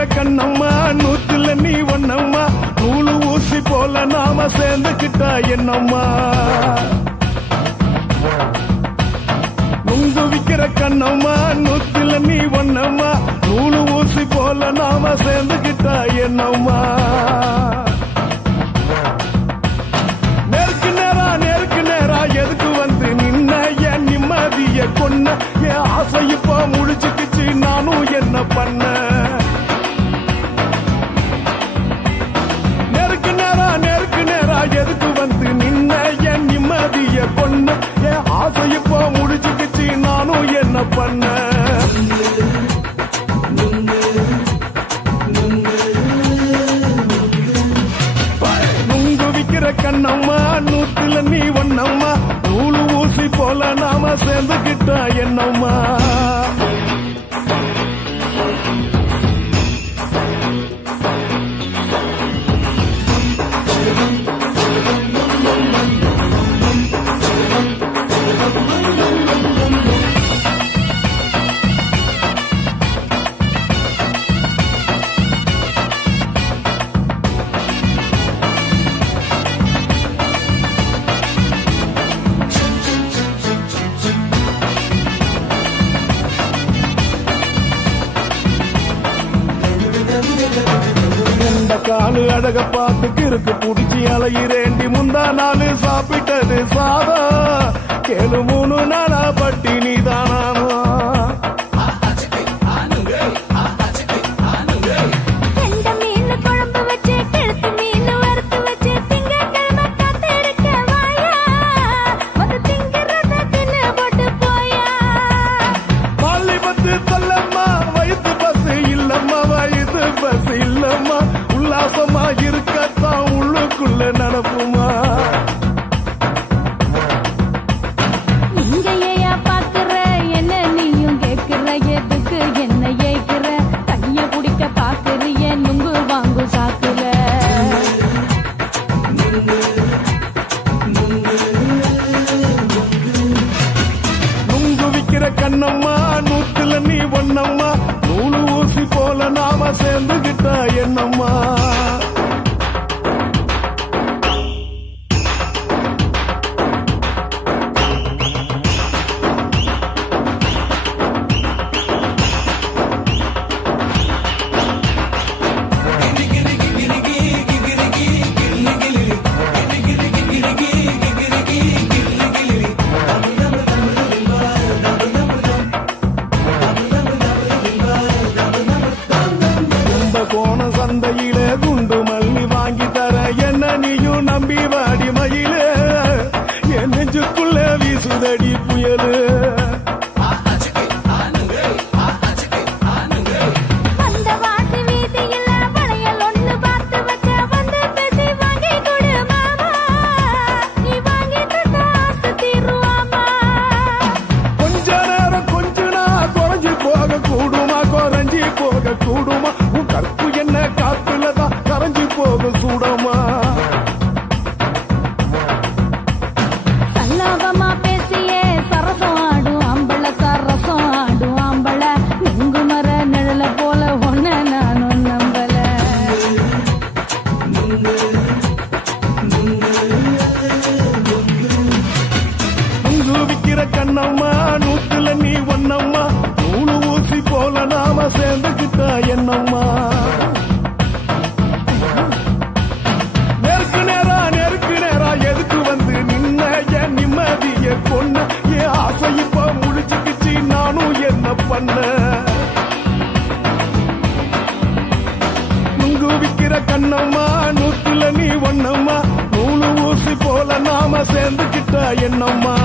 கண்ணம்மா நூத்துல நீ ஒன்னம்மா நூலு ஊசி போல நாம சேர்ந்துக்கிட்டா என்னம்மா நுங்கு விக்கிற கண்ணம்மா நூத்துல நீ ஒன்னம்மா நூலு ஊசி போல நாம சேர்ந்துக்கிட்டா என்னம்மா நேருக்கு நேரா எதுக்கு வந்து நின்ன என் நிம்மதிய கொன்ன என் ஆசை இப்ப முடிச்சுக்கிச்சு நானும் என்ன பண்ண எதுக்கு வந்து நின்ன என் நிம்மதிய கொன்ன என் ஆசை இப்போ முடிச்சுக்கிச்சு நானும் என்ன பண்ண நுங்கு விக்கிற கண்ணம்மா நூத்துல நீ ஒன்னம்மா நூலு ஊசி போல நாம சேர்ந்துக்கிட்டா என்னம்மா அழக பார்த்துக்கு இருக்கு புடிச்சு அலையிறேண்டி முந்தா நாள் சாப்பிட்டது சாதா கேளு 3 நாளா பட்டினி தானாமா கெண்ட மீன் குழம்பு வச்சு கெளுத்தி மீன் வறுத்து வச்சு திங்கட்கிழமை காத்திருக்க வாயா வந்து திங்கிறத தின்னு போட்டு போயா பள்ளி பத்து சொல்லம்மா வயிற்று பஸ் இல்லம்மா வயிற்று பஸ் இல்லம்மா உல்லாசமா இருக்கத்தான் உள்ளுக்குள்ள நடப்புமா நீங்க ஏயா பாக்குற என்ன நீயும் கேக்குற எதுக்கு என்ன ஏக்குற கைய குடிக்க பாக்குறிய நுங்கு வாங்கு சாக்குல நுங்கு விக்கிற கண்ணம்மா நூத்துல நீ ஒண்ணம்மா நூலு ஊசி போல நாம சேர்ந்துகிட்டா என்னம்மா கோண சந்தையில குண்டு மல்லி வாங்கி தர என்ன நீயும் நம்பி வாடி மயில என் நெஞ்சுக்குள்ள வீசுதடி புயலு வந்த வாசி வீதியில வளையல் ஒண்ணு பார்த்து வச்ச வந்து பேசி வாங்கி கொடு மாமா நீ வாங்கி தந்த ஆசை தீருவாமா கொஞ்ச நேரம் கொஞ்ச நாள் குறைஞ்சு போக கூடுமா குறைஞ்சி போக கூடுமா உன் கற்பு என்ன காத்துலதான் கரைஞ்சு போக சூடமா சல்லாபமா பேசியே சரசம் ஆடும் ஆம்பள சரசம் ஆடும் ஆம்பள நுங்கு மர நிழல போல ஒன்ன நானும் நம்பல நுங்கு விக்கிற கண்ணம்மா நூத்துல நீ ஒண்ணம்மா நூலு ஊசி போல நாம சேர்ந்துகிட்டா என்னம்மா நெருக்கு நேரா எதுக்கு வந்து நின்ன என் நிம்மதிய கொன்ன என் ஆசை இப்ப முடிச்சுக்கிச்சு நானும் என்ன பண்ண நுங்கு விக்கிற கண்ணம்மா நூத்துல நீ ஒண்ணம்மா நூலு ஊசி போல நாம சேர்ந்துகிட்டா என்னம்மா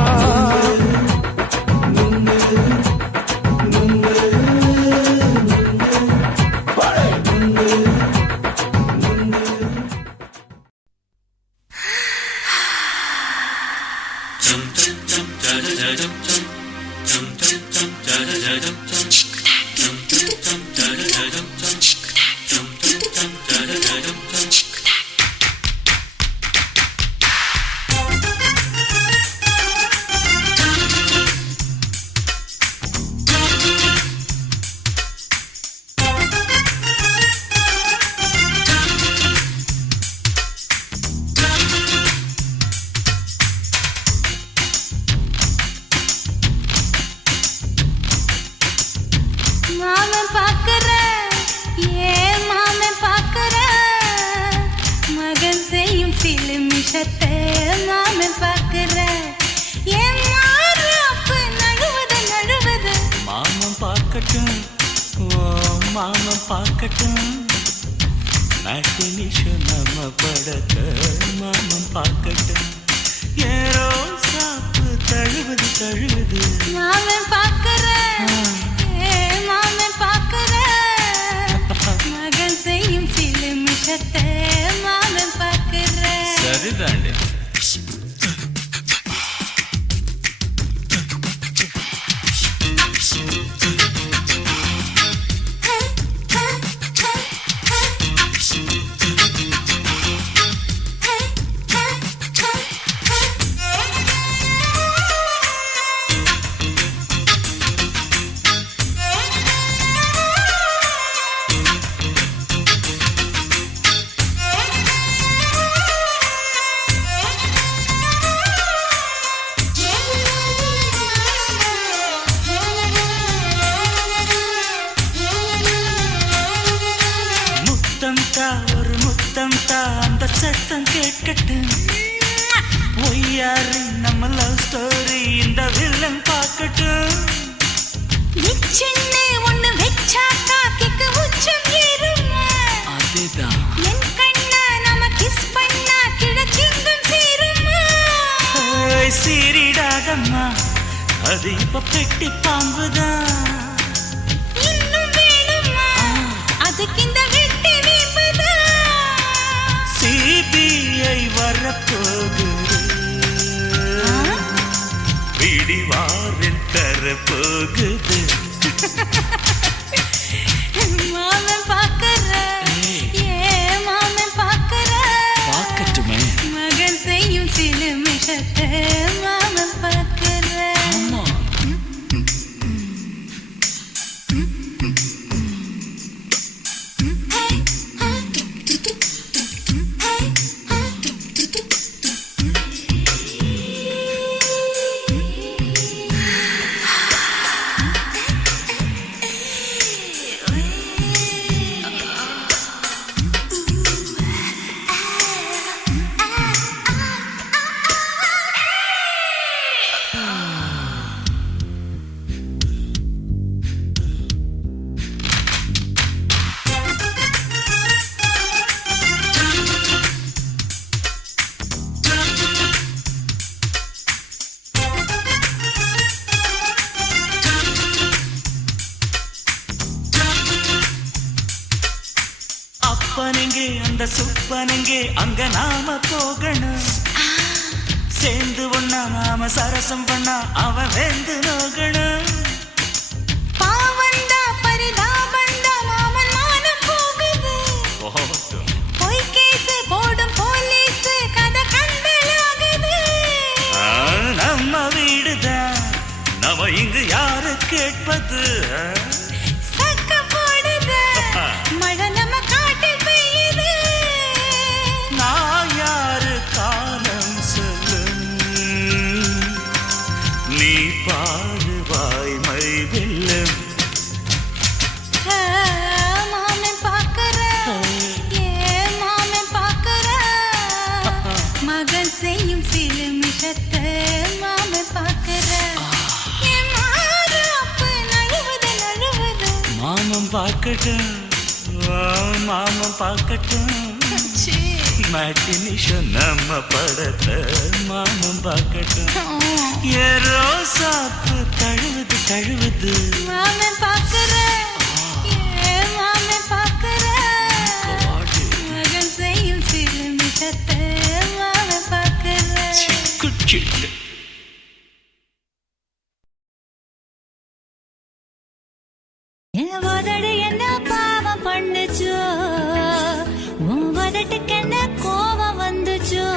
மாமன் பாக்குற ஏன் மாமன் பாக்குற மகன் செய்யும் சிலு மிஷத்தை மாமன் பாக்குற ஏன் மாறு அப்ப நழுவது மாமன் பார்க்கட்டும் ஓ மாமன் பார்க்கட்டும் நாட்டு நிஷம் நம்ம படத்த மாமன் பார்க்கட்டும் ஏரோ சாப்பு தழுவுது மாமன் பாக்குற ஏன் மாமன் பாக்குற மகன் செய்யும் சிலு மிஷத்தை மாமன் பாக்குற சரிதாண்டி யாரு நம்ம லவ் ஸ்டோரி இந்த வில்லன் பார்க்கட்டும். நிச்சன்னு ஒண்ணு வெச்சாக்கா கிக்கு உச்சம் ஏறுமா? அதுதான் என் கண்ணா நாம கிஸ் பண்ணா கிழச்சிங்கம் சேருமா? சீரிடாதம்மா அது இப்ப பெட்டி பாம்புதான். இன்னும் வேணுமா? அதுக்கு இந்த வெட்டி வீம்புதான். சிபிஐ வரப்போகுது, பிடிவாரன் தரப்போகுது. மாமன் பாக்கற மாமன் பாக்கற பார்க்கட்டுமே மகன் செய்யும் சில மிஷத்தை மாமன் பாக்கற. அப்பனெங்கே அந்த சுப்பனெங்கே அங்க நாம போகணும். சேர்ந்து ஒண்ணா நாம சரசம் பண்ணா அவன் வெந்து நோகணும். பாவந்தா பரிதாபந்தா மாமன் மானம் போகுது. பொய் கேஸ் போடும் போலீஸ் கதை கண்டலாகுது. நம்ம வீடுதான் நம்ம இங்கு யாரு கேட்பது. சக்க போடுது மழை நம்ம காட்டில் பெய்யுது. நான் யாரு காலம் சொல்லும் நீ பாரு வாய்மை வெல்லும். மாமன் பாக்கற மாமன் பாக்கற மகன் செய்யும் சில மிஷத்தை மாமன் பாக்கற. மாமன் பார்க்கட்டும் மாமன் பார்க்கட்டும். மேட்டினிஷன் நம்ம படத்தை மாமன் பார்க்கட்டும். ஏரோ சாப்பு தழுவுது தழுவுது. மாமன் பாக்கற மாமன் பாக்கற மகன் செய்யும் சில மிஷத்தை மாமன் பாக்கற. சிக்கு என் உதடு என்ன பாவம் பண்ணுச்சோ, உன் உதட்டுக்கு என்ன கோபம் வந்துச்சோ.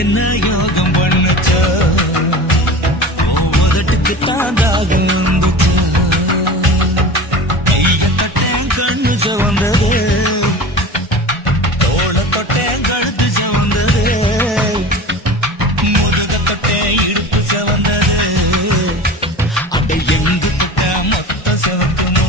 என்ன யோகம் பண்ணுச்சா உதட்டுக்கு தாண்டாகும் வந்துச்சா. கைய தொட்டேன் கண்ணு சவந்தது, தோள தொட்டேன் கழுத்து சவந்தது, முதுக தொட்டேன் இடுப்பு சவந்தது. அதை எங்கு தொட்ட மொத்த சவக்குமோ.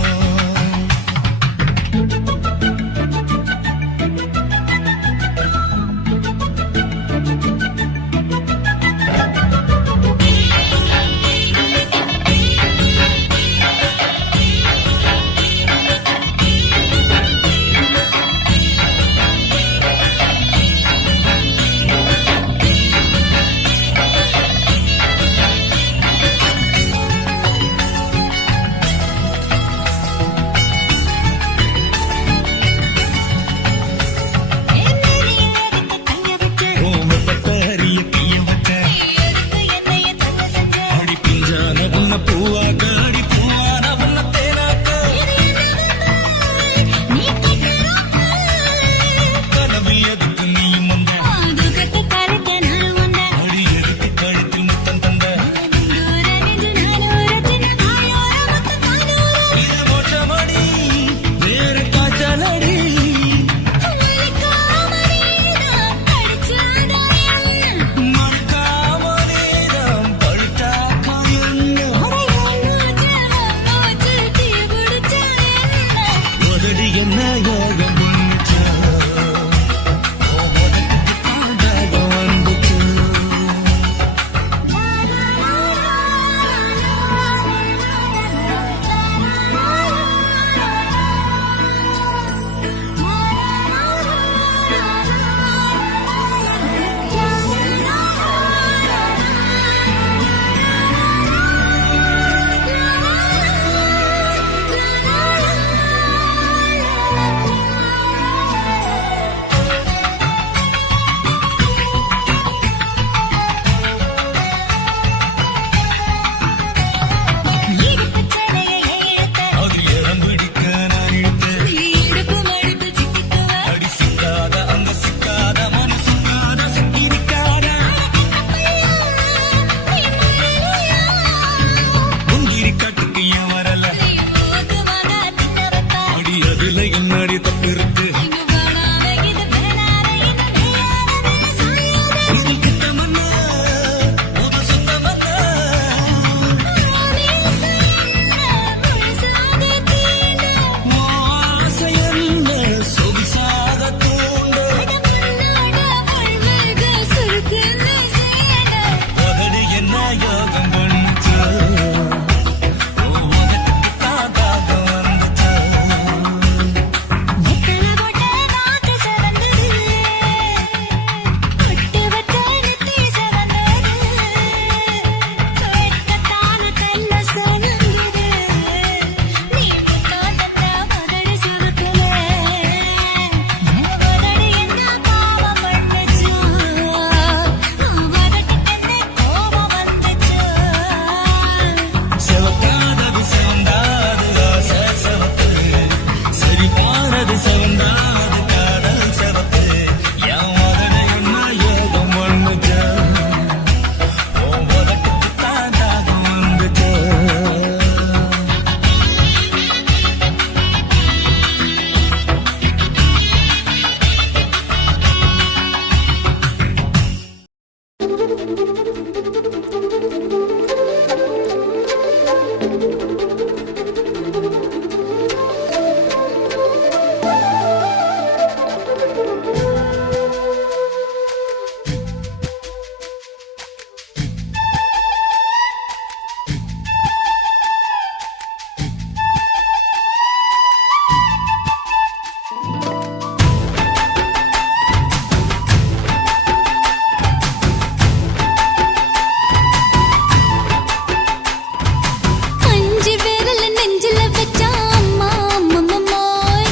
அஞ்சு விரல் நெஞ்சில வச்சா அம்மா அம்மம்மோய்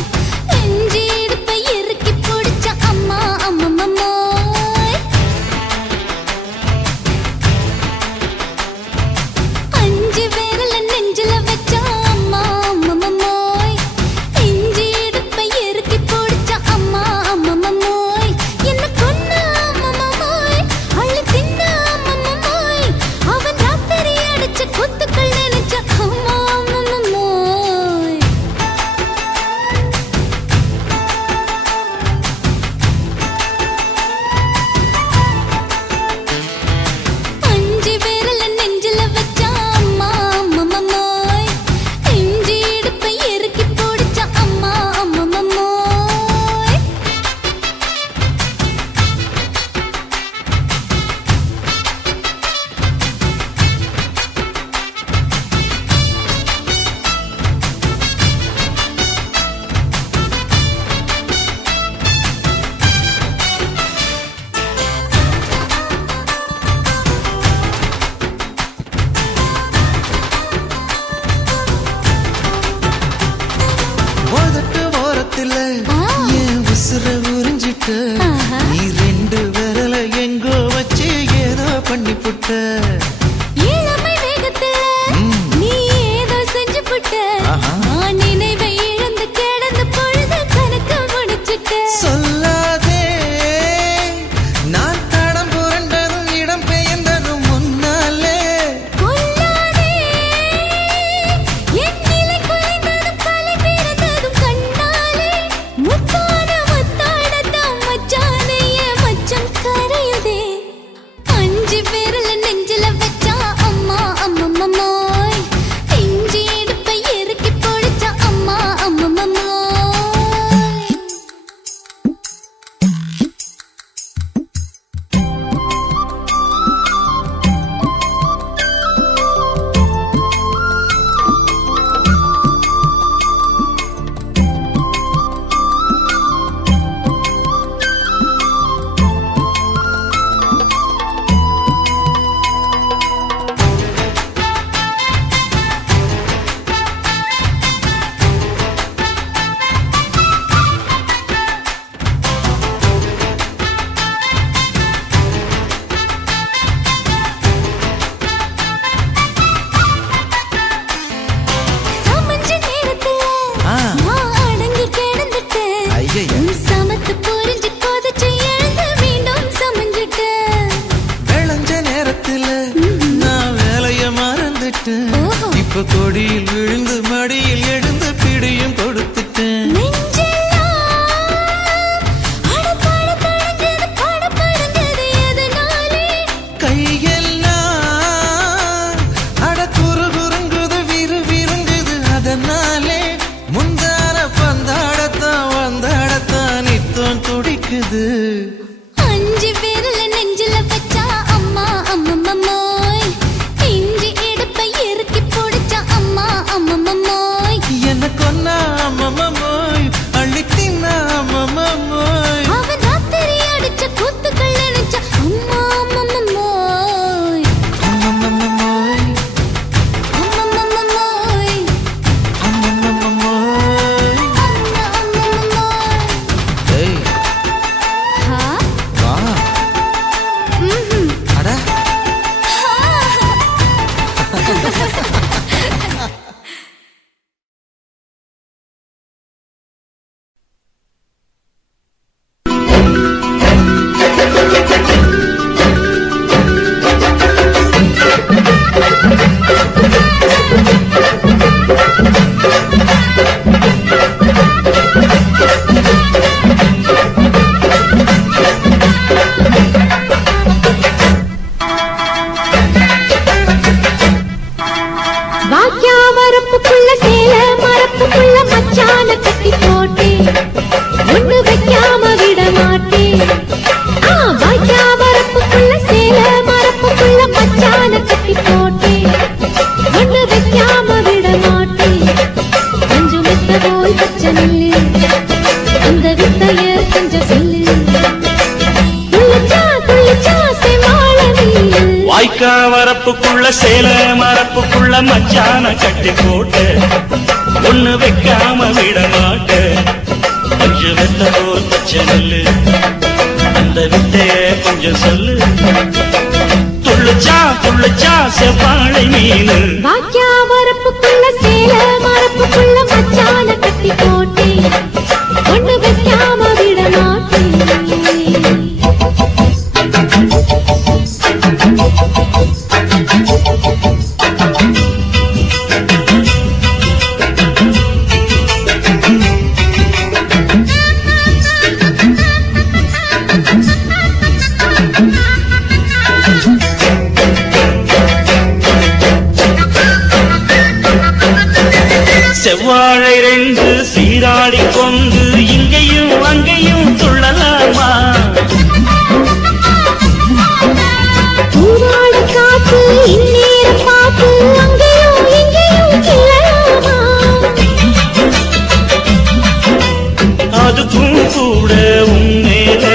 இஞ்சி இடுப்பை இறுக்கி பிடிச்ச அம்மா அம்மம்மோய் அஞ்சு விரல் நெஞ்சில வச்சா அம்மா அம்மம்மோய் இஞ்சி இடுப்பை இறுக்கி பிடிச்ச அம்மா அம்மம்மோய் என்ன கொன்ன அம்மம்மோய் அள்ளி தின்ன அம்மம்மோய் அவன் ராத்திரி அடிச்ச குத்துக்கள் நினைச்ச அம்மா அம்மம்மோய் அஞ்சு விரல் நெஞ்சில வச்சா அம்மா அம்மம்மோய் இஞ்சி இடுப்பை இறுக்கி பிடிச்ச அம்மா அம்மம்மோய் உதட்டு ஓரத்துல என் உசுர உறிஞ்சிட்ட ஆஹா. நீ ரெண்டு விரல எங்கோ வச்சு ஏதோ பண்ணி புட்ட இளமை வேகத்துல நீ ஏதோ செஞ்சு புட்ட ஆஹா. நான் நினைவை இழந்து கிடந்து பொழுது கணக்கு முடிச்சிட்ட சொல்லாதே நான் தடம் புரண்டதும் இடம் பெயர்ந்ததும் முன்னாலே கொல்லாதே என் நிலை குலைந்ததும் தலை பிறந்ததும் கண்ணாலே முத்தான முத்தாடத்தான் மச்சானைய மச்சம் கரையுதே அஞ்சு விரல் நெஞ்சில வச்சா அம்மா அம்மம்மோய் இஞ்சி இடுப்பை இறுக்கி பிடிச்ச அம்மா அம்மம்மோய் சமஞ்ச நேரத்துல ஆ. நான் அடங்கி கிடந்துட்டேன் ஐயைய. உன் சமத்து புரிஞ்சு கொதிச்சு எழுந்து மீண்டும் சமஞ்சிட்டேன் விளைஞ்ச நேரத்துல நான் வேலைய மறந்துட்டேன் ஓஹோ. இப்ப கொடியில் விழுந்து மடியில் எழுந்து பிடியும் கொடுத்துட்டேன் நெஞ்செல்லாம் அடப்பாட தடஞ்சது படபடங்குது எதனாலே கையெல்லாம் அட குறு குறுங்குது விறு விருங்குது அதனாலே முந்தார பந்தாடத்தான் வந்தாடத்தான் நித்தம் துடிக்குது அஞ்சு விரல் நெஞ்சில வச்சா அம்மா அம்மம்மோய் இஞ்சி இடுப்பை இறுக்கி பிடிச்ச அம்மா அம்மம்மோய் என்ன கொன்னா அம்மம்மோய் அள்ளி தின்னா அம்மம்மோய் அவன் ராத்திரி அடிச்ச குத்துக்கள் நினைச்ச அம்மா அம்மம்மோய் அம்மம்மோய் அம்மம்மோய் அம்மம்மோய் அம்மா அம்மம்மோய் ஏய் வரப்புக்குள்ள சேல மரப்புக்குள்ள மச்சான கட்டி போட்டேன் ஒண்ணு வைக்காம விட மாட்டேன் வாய்க்கா வரப்புக்குள்ள சேல மரப்புக்குள்ள மச்சான கட்டி போட்டேன் ஒண்ணு வைக்காம விட மாட்டேன் கொஞ்சம் வித்த போல் பச்சை நெல்லு அந்த வித்தைய கொஞ்சம் சொல்லு துள்ளிச்சா துள்ளிச்சா செமாள நீலு வாய்க்கா வரப்புக்குள்ள சேல மரப்புக்குள்ள மச்சான கட்டி போட்டு ஒண்ணு வைக்காம விட மாட்ட கொஞ்சம் வெத்த போல் பச்சை நெல்லு அந்த வித்தைய கொஞ்சம் சொல்லு துள்ளுச்சா துள்ளுச்சா செவ்வாழை மீனு வாக்கியா வரப்புக்குள்ள சேல மரப்புக்குள்ள மச்சான கட்டி போட்டேன் ஒண்ணு வைக்காம விட மாட்டேன் செவ்வாழை ரெண்டு சீராடி கொண்டு இங்கேயும் அங்கேயும் துள்ளலாமா பூவாட காத்து இந்நேர பாத்து அங்கேயும் இங்கேயும் கிளலாமா அதுக்கும் கூட உன்னேல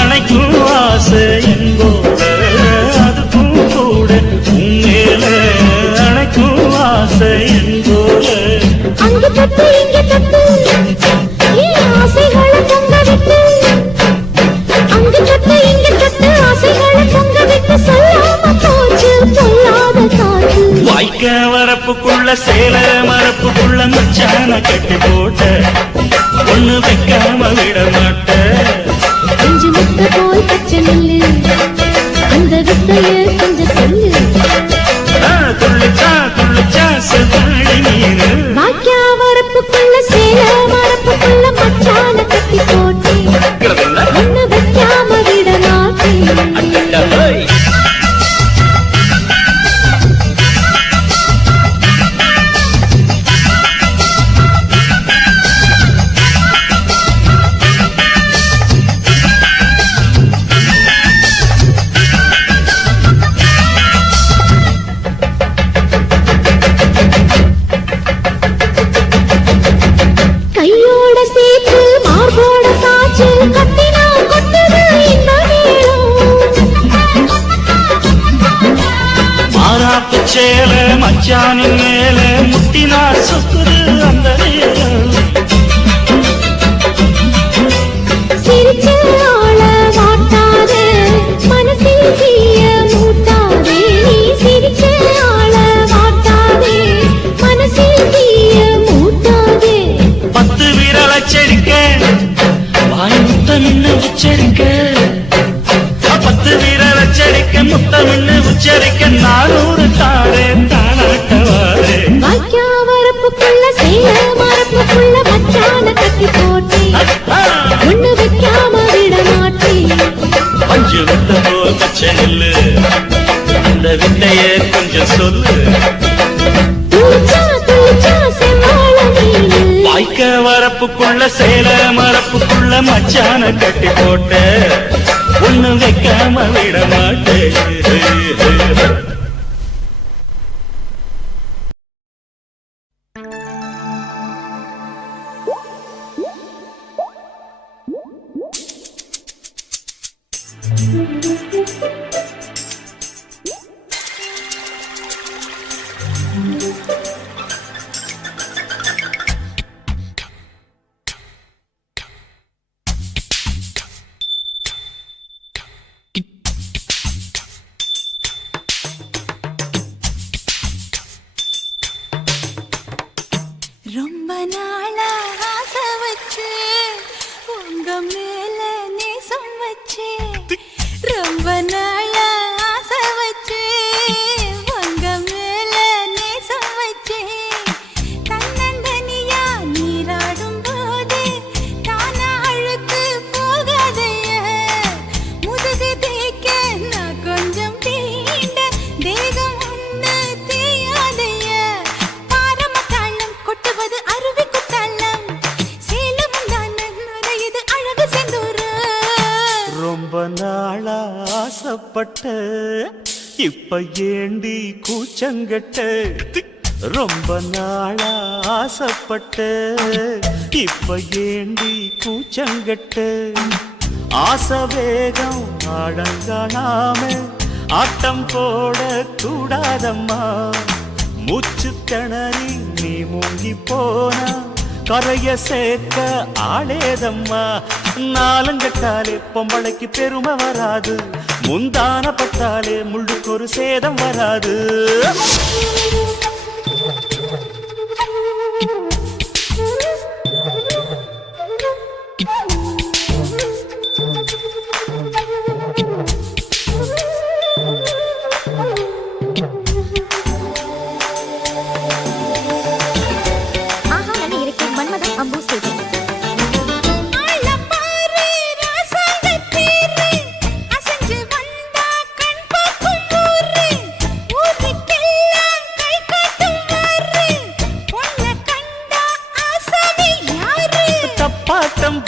அணைக்கும் ஆசை என்போட அதுக்கும் கூட உன்னேல அணைக்கும் ஆசை என்போட அங்க தொட்டு இங்க தொட்டு ஏன் ஆசைகளை பொங்க விட்டு அங்க தொட்டு இங்க தொட்டு ஆசைகளை பொங்க விட்டு சொல்லாம போச்சு சொல்லாத காத்து வாய்க்க வரப்புக்குள்ள சேல மரப்புக்குள்ள மச்சான கட்டி போட்ட ஒண்ணு வைக்காம விட மாட்ட கொஞ்சம் முத்த போல் பச்சை நெல்லு அந்த வித்தைய கொஞ்சம் சொல்லு துள்ளிச்சா துள்ளிச்சா செவ்வாழை மீனு வாக்கியா வரப்புக்குள்ள சேல மரப்புக்குள்ள மச்சான கட்டி போட்டேன் ஒண்ணு வைக்காம விட மாட்டேன் கையோட சேர்த்து மார்போட சாச்சு கத்தினா கொட்டுது இந்த மாறாப்பு சேல மச்சானின் மேல முட்டினா சொக்குது அந்த நேரம் சிரிச்சு ஆள மாட்டாதே மனசில் தீய மூட்டாதே நீ சிரிச்சு ஆள மாட்டாதே மனசில் தீய மூட்டாதே 10 விரல் அச்சரிக்க வாய் முத்தமின்னு உச்சரிக்க 10 விரல் அச்சரிக்க முத்தமின்னு உச்சரிக்க 400 தாரே தானாட்டவாரே வாக்கியா வரப்புக்குள்ள சேல மரப்புக்குள்ள மச்சான கட்டி போட்டேன் ஒண்ணு வைக்காம விட மாட்டேன் பஞ்சு வித்த போல் பச்சை நெல்லு அந்த வித்தைய கொஞ்சம் சொல்லு துளிச்சா துளிச்சா செவ்வாழ நீலு வாய்க்க வரப்புக்குள்ள சேல மரப்புக்குள்ள மச்சான கட்டி போட்ட ஒண்ணு வைக்காம விட மாட்டேன் ரொம்ப நாளா ஆசை வச்சு உங்க மேல நேசம் வச்சு ரொம்ப நாளா ஆசை வச்சு உங்க மேல நேசம் வச்சு தன்னந்தனியா நீராடும் போது தானா அழுக்கு போகாதைய முதுகு தேய்க்க நான் கொஞ்சம் தீண்ட தேகம் ஒண்ணு தேயாதைய ஆசைப்பட்ட இப்ப ஏண்டி கூச்சங்கட்ட ரொம்ப நாளா ஆசைப்பட்ட இப்ப ஏண்டி கூச்சங்கட்ட ஆசை வேகம் ஆழங்காணாம ஆட்டம் போட கூடாதம்மா மூச்சு திணறி நீ மூங்கி போனா கரைய சேர்க்க ஆளேதம்மா நாலங்கட்டாலே பொம்பளைக்கு பெருமை வராது முந்தான பட்டாலே முள்ளுக்கு ஒரு சேதம் வராது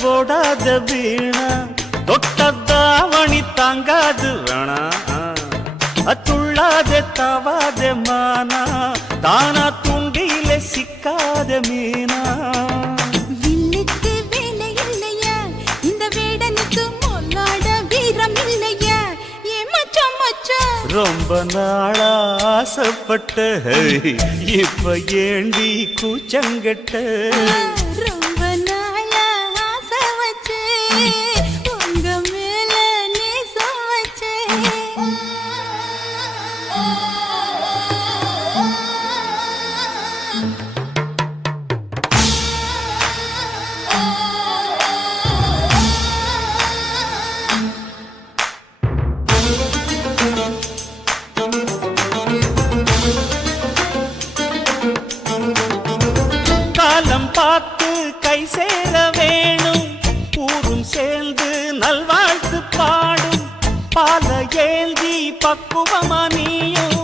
போடாத வீணா தொட்டதாவணி தாங்காது வேணா துள்ளாத தவாத மானா தானா துண்டியில சிக்காத மீனா வில்லுக்கு வேலை இல்லையா இந்த வேடனுக்கு மொல்லாட வீரம் இல்லையா ஏ மச்சான் மச்சான் ரொம்ப நாளா ஆசைப்பட்ட இப்ப ஏண்டி கூச்சங்கட்ட ரொம்ப நாளா ஆசை வச்சு உங்க மேல நேசம் வச்சு காலம் பார்த்து கை சேர வேணும் ஊரும் சேர்ந்து நல்வாழ்த்து பாடும் பால ஏந்தி பக்குவமா நீயும்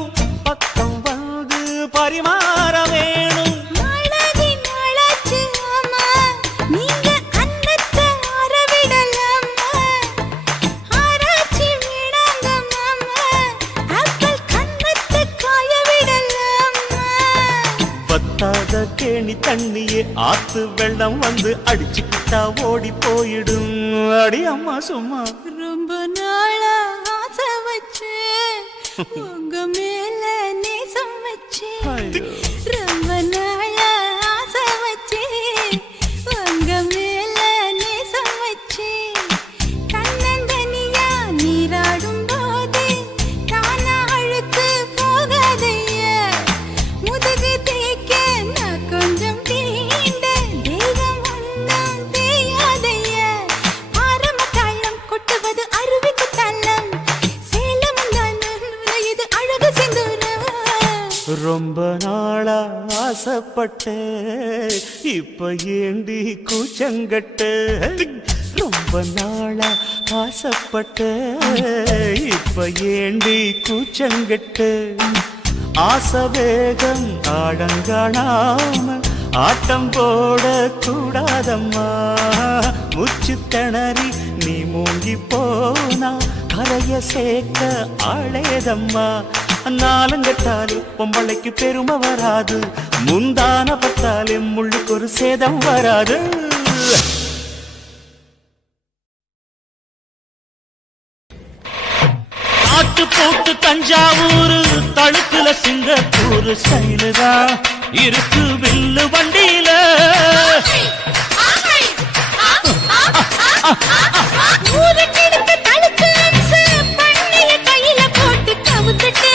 பக்கம் வந்து பரிமாற வேணும் நாளாகி நாளாச்சு ஆமா நீங்க அன்னத்தை அறவிடலாமா ஆராய்ச்சி விடாங்க மாமா ஆப்பிள் கன்னத்தை காய விடலாமா பத்தாத கேணி தண்ணியே ஆத்து வெள்ளம் வந்து அடிச்சுக்கிட்டா ஓடி போயிடும் அடி அம்மா சும்மா ரொம்ப நாளா ஆசை வச்சு உங்க மேல நேசம் வச்சு ரொம்ப நாளா ஆசை வச்சு உங்க மேல நேசம் வச்சு தன்னந்தனியா நீராடும் போது தானா அழுத்து போகாதையா முதுகு தேய்க்க நான் கொஞ்சம் தீண்ட தெய்வம் ஒன்றும் தேயாதையா ஆரம்ப தாளம் கொட்டுவது அருவிக்கு தள்ளம் சேலம் இது அழகு செந்தூரம் ரொம்ப நாளா ஆசைப்பட்ட இப்ப ஏண்டி கூச்சங்கட்ட ரொம்ப நாளா ஆசைப்பட்ட இப்ப ஏண்டி கூச்சங்கட்ட ஆசை வேகம் ஆழங்காணாம ஆட்டம் போட கூடாதம்மா முச்சு திணறி நீ மூங்கி போனா கரைய சேர்க்க ஆளேதம்மா நாலங்கட்டாலே பொம்பளைக்கு பெருமை வராது முந்தான பட்டாலே முள்ளுக்கு ஒரு சேதம் வராது காட்டு போட்டு தஞ்சாவூர் தழுக்குல சிங்கப்பூர் ஸ்டைலுதான் இருக்கு வில்லு வண்டியில ஊருக்கெடுத்து தடுத்து அம்சு பண்ணைய கையில போட்டு கவுத்துட்டு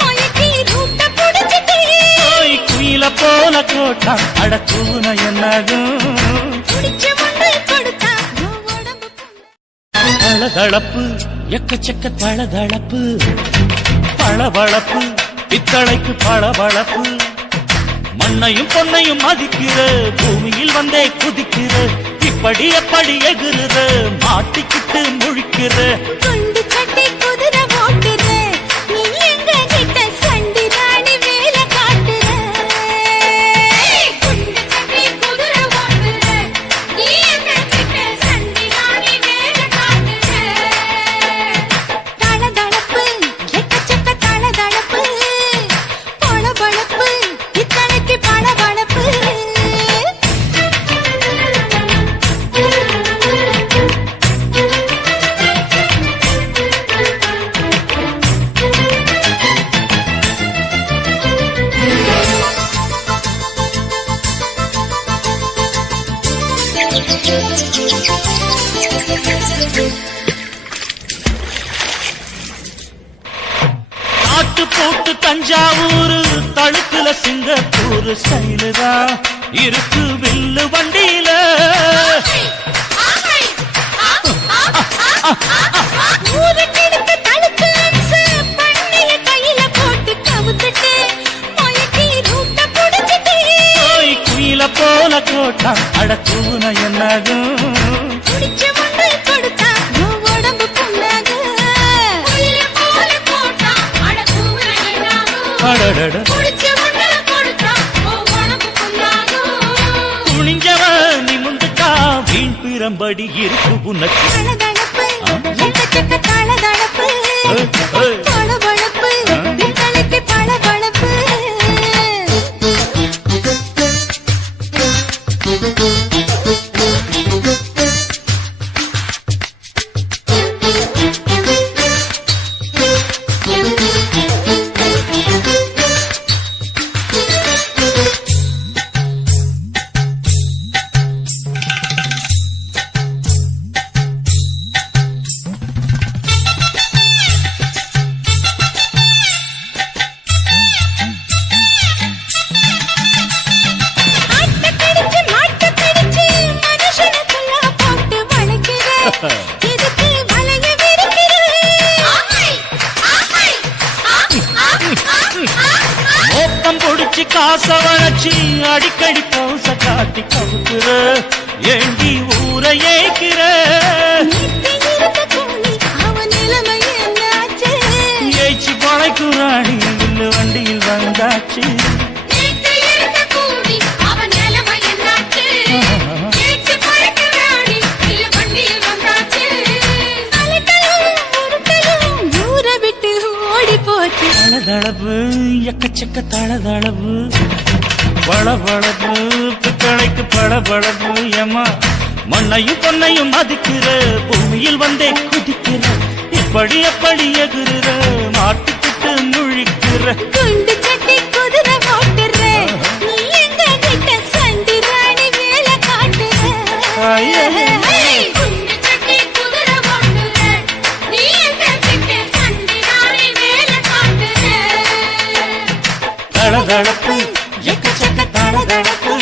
மயக்கி ரூட்ட புடிச்சிட்டு குயில போல கோட்டா அடக்கூன என்னதும் புடிச்ச ஒன்று கொடுத்தா உடம்பு தளதளப்பு எக்கச்சக்க தளதளப்பு பளபளப்பு பித்தளைக்கு பளபளப்பு மண்ணையும் பொன்னையும் மதிக்கிற பூமியில் வந்தே குதிக்கிற இப்படி எப்படி எகுறுற மாட்டிக்கிட்டு முழிக்கிற குண்டு சட்டை குதிரை ஓட்டுற நீ எங்க கிட்ட சண்டி ராணி வேலை காட்டுற குண்டு சட்டை குதிரை ஓட்டுற நீ எங்க கிட்ட சண்டி ராணி வேலை காட்டுற தளதள நாட்டு போட்டு தஞ்சாவூர் தழுக்குல சிங்கப்பூர் ஸ்டைலு தான் இருக்கு வில்லு வண்டியில ஊருக்கெடுத்து தடுத்து அம்சு பண்ணைய கையில போட்டு கவுத்துட்டு மயக்கி ரூட்ட புடிச்சிட்டு குயில போல கோட்டா அடக்கூன என்னாகும் குடிச்ச மண்ணு கொடுத்தா உன் உடம்பு புண்ணாகும் குயில போல போட்டா அடக்கூன என்னாகும் அடடட குடிச்ச மண்ணு கொடுத்தா உன் உடம்பு புண்ணாகும் துணிஞ்சவன் நிமிந்துட்டா வீண் பிறம்படி இருக்கு உனக்கு தளதளப்பு எக்கச்சக்க தளதளப்பு பளபளப்பு பித்தளைக்கு பளபளப்பு மோப்பம் பொடிச்சு காச வளைச்சு அடிக்கடி பௌச காட்டி கவுக்குற ஏண்டி ஊரை ஏய்க்கிற ஏய்ச்சி பழைக்குறாடி இல்ல வண்டியில் வந்தாச்சு தளதளவு எக்கச்சக்க தளதளவு பளபளப்பு பித்தளைக்கு பளபளப்பு ஏமா மண்ணையும் பொன்னையும் மதிக்கிற பூமியில் வந்தே குதிக்கிற இப்படி எப்படி எகுற மாட்டுக்கிட்டு முழிக்கிற குண்டு கட்டி குதிரை ஓட்டுற நீ எங்க கிட்ட சண்டி ராணி வேலை காட்டுற குண்டு கட்டி குதிரை ஓட்டுற நீ எங்க கிட்ட சண்டி ராணி வேலை காட்டுற தளதளப்பு எக்கச்சக்க தளதளப்பு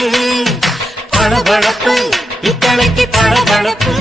பளபளப்பு பித்தளைக்கு பளபளப்பு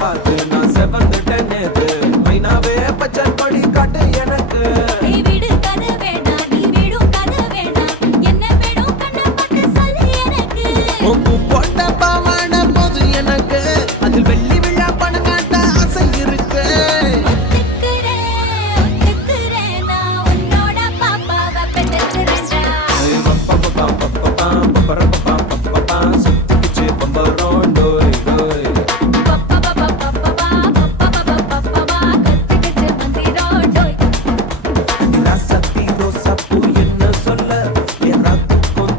பார்த்து நான் செவந்துட்டேன் நேத்து மைனாவே பச்சை கொடி காட்டு எனக்கு நீ விடு கதை வேண்டாம் நீ விடும் கதை வேண்டாம் என்ன வேணும் கண்ணை பார்த்து சொல்லு எனக்கு உப்பு போட்ட பாவாட போது எனக்கு அதில் வெள்ளி விழா பணம் காட்ட ஆசை இருக்கு ஒத்துக்கிறேன் நான் உன்னோட பாப்பாவை பெற்றேன்டா சுத்திச்சு பம்பரோம் டோய் டோய் ராசத்தி ரோசாப்பூ என்ன சொல்ல ஏன்னா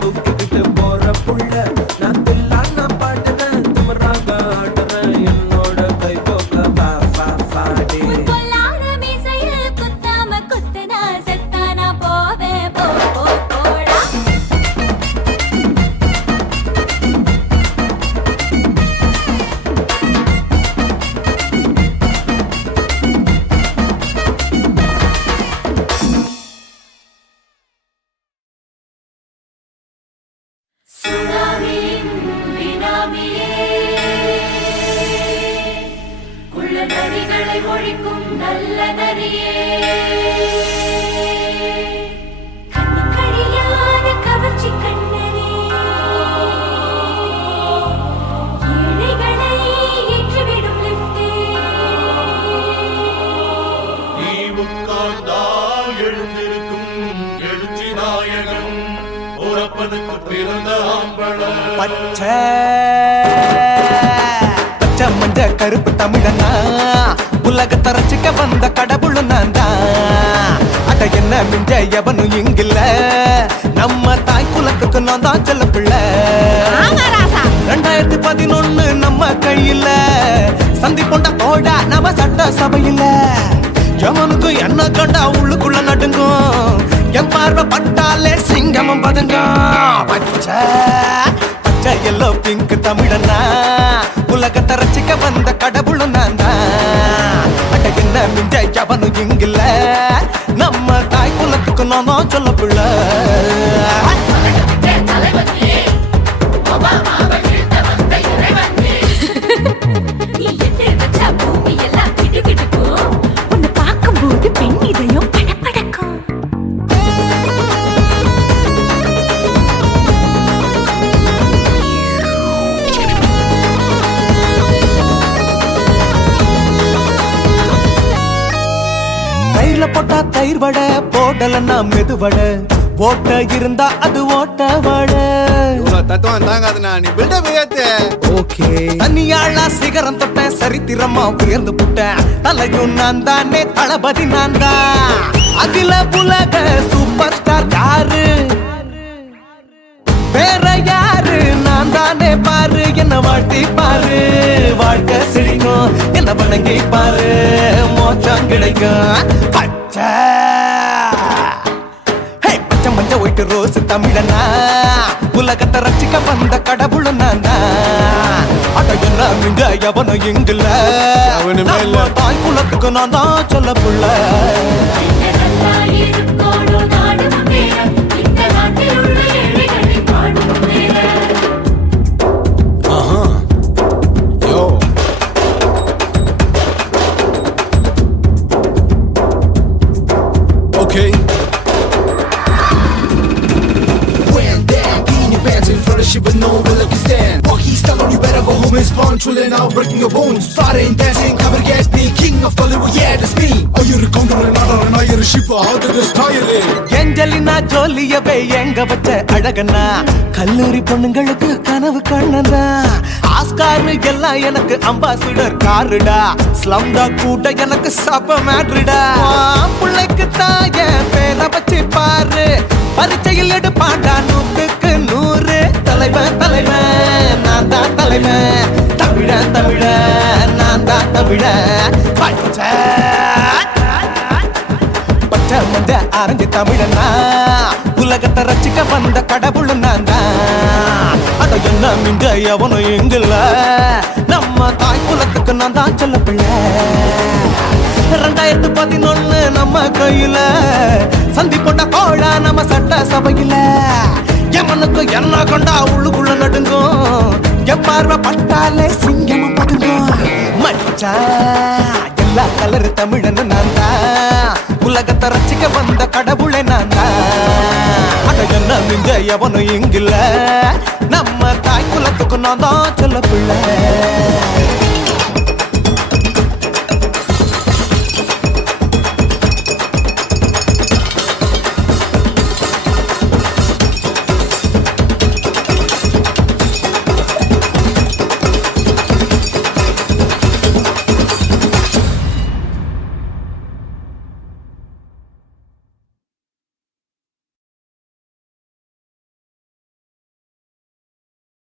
தூக்கிட்டு போற புள்ள நான் தில்லான பாடுறேன் திமராக ஆடுறேன் என்னோட கை போக்க பாடி பொல்லாத மீசையில் குத்தாம குத்துனா செத்தானா போவேன் போடா சுனாமியின் பினாமியே குள்ள நரிகளை ஒழிக்கும் நல்ல நரியே கண்ணுக்கழியாத கவர்ச்சி கண்ணனே ஏழைகளை ஏற்றிவிடும் லிப்டே நீ உட்கார்ந்தால் எழுந்திருக்கும் எழுச்சி நாயகன் உறப்பதுக்கு பிறந்த ஆம்பள பச்சை பச்சை மஞ்ச கருப்பு தமிழனா உலகத்தை ரசிக்க வந்த கடவுள் நான் தான் அட என்ன மிஞ்ச எவனும் இங்கில்ல நம்ம தாய் குலத்துக்கு நான் தான் செல்ல பிள்ளை 2011 நம்ம கையில சந்தி போண்ட தோடா நம்ம சட்ட சபையில எவனுக்கு என்ன கண்டா உள்ளுக்குள்ள நடுங்கும் என் பார்வை பட்டாலே சிங்கமும் பதுங்கும் பச்சை பச்சை எல்லோ பிங்க் தமிழனா உலகத்தை ரசிக்க வந்த கடவுள் நான் தான் அட என்ன மிஞ்ச எவனும் இங்கில்ல நம்ம தாய் குலத்துக்கு நான் தான் சொல்ல பிள்ளை நீ எட்டு வச்சா பூமி எல்லாம் கிடுகிடுக்கும் உன்னை பார்க்கும்போது பெண் இதயம் படபடக்கும் தயிர்ல போட்டா தயிர் வடை போடலன்னா மெதுவடை ஓட்ட இருந்தா அது ஓட்ட வடை தத்துவம் தாங்காதுண்ணா நீ பில்டப் ஏத்து ஓகே தனியாளா சிகரம் தொட்டேன் சரித்திரமா உயர்ந்து புட்டேன் தலையும் நான் தானே தளபதி நான் தான் அகில புலக சூப்பர் ஸ்டார் யாரு வேற யாரு நான் தானே பாரு என்ன வாழ்த்தி பாரு வாழ்க்கை சிரிக்கும் என்ன வணங்கி பாரு மோச்சம் கிடைக்கும் பச்சை பச்சை மஞ்ச ஒயிட்டு ரோஸ் தமிழனா உலகத்தை ரசிக்க வந்த கடவுள் நான் தான் அட என்ன மிங்க எவனும் இங்கில்ல அவனுமே இல்ல. நம்ம தாய் குலத்துக்கு நான் தான் சொல்ல புள்ள நல்லா இருக்கோடு நாடும் பேர இந்த நாட்டில் உள்ள ஏழைகளை பாடும் பேர யோ okay When that in your pants in front of shit with no will you stand. Walk he's telling you better go home and spawn. Chilling out, breaking your bones. Fighting, dancing, cover gas, be king of Bollywood, yeah, that's me. Oh, you're a conqueror, not you're a shipper. How did this tire it? Angelina ஜோலியவே எங்க வச்ச அழகனா கல்லூரி பொண்ணுங்களுக்கு கனவு கண்ணனா Oscar எல்லாம் எனக்கு ambassador காருடா ஸ்லம்டா கூட எனக்கு சப மேட்ருடா பிள்ளைக்கு தாய பேரை வச்சு பாரு பரீட்சையில் எடுப்பாண்டா 100க்கு 100 தலைவன் தலைவன் நான் தான் தலைவன் தமிழன் தமிழன் நான் தான் தமிழன் பச்சை பச்சை மஞ்ச ஆரஞ்சு தமிழனா உலகத்தை ரசிக்க வந்த கடவுள் நான் தான் அட என்ன மிங்க எவனும் எங்கில்ல நம்ம தாய் குலத்துக்கு நான் தான் சொல்ல பிள்ளை 2011 நம்ம கையில சந்தி போட்ட கோழா நம்ம சட்ட சபையில எமனுக்கு என்ன கண்டா உள்ளுக்குள்ள நடுங்கும் என் பார்வை பட்டாலே சிங்கமும் பதுங்கும் மச்சான் எல்லா கலர் தமிழன்னு நான் தான் உலகத்தை ரசிக்க வந்த கடவுளை நான் தான் அட என்ன மிஞ்ச எவனும் இங்கில்ல நம்ம தாய் குலத்துக்கு நான் தான் சொல்ல பிள்ளை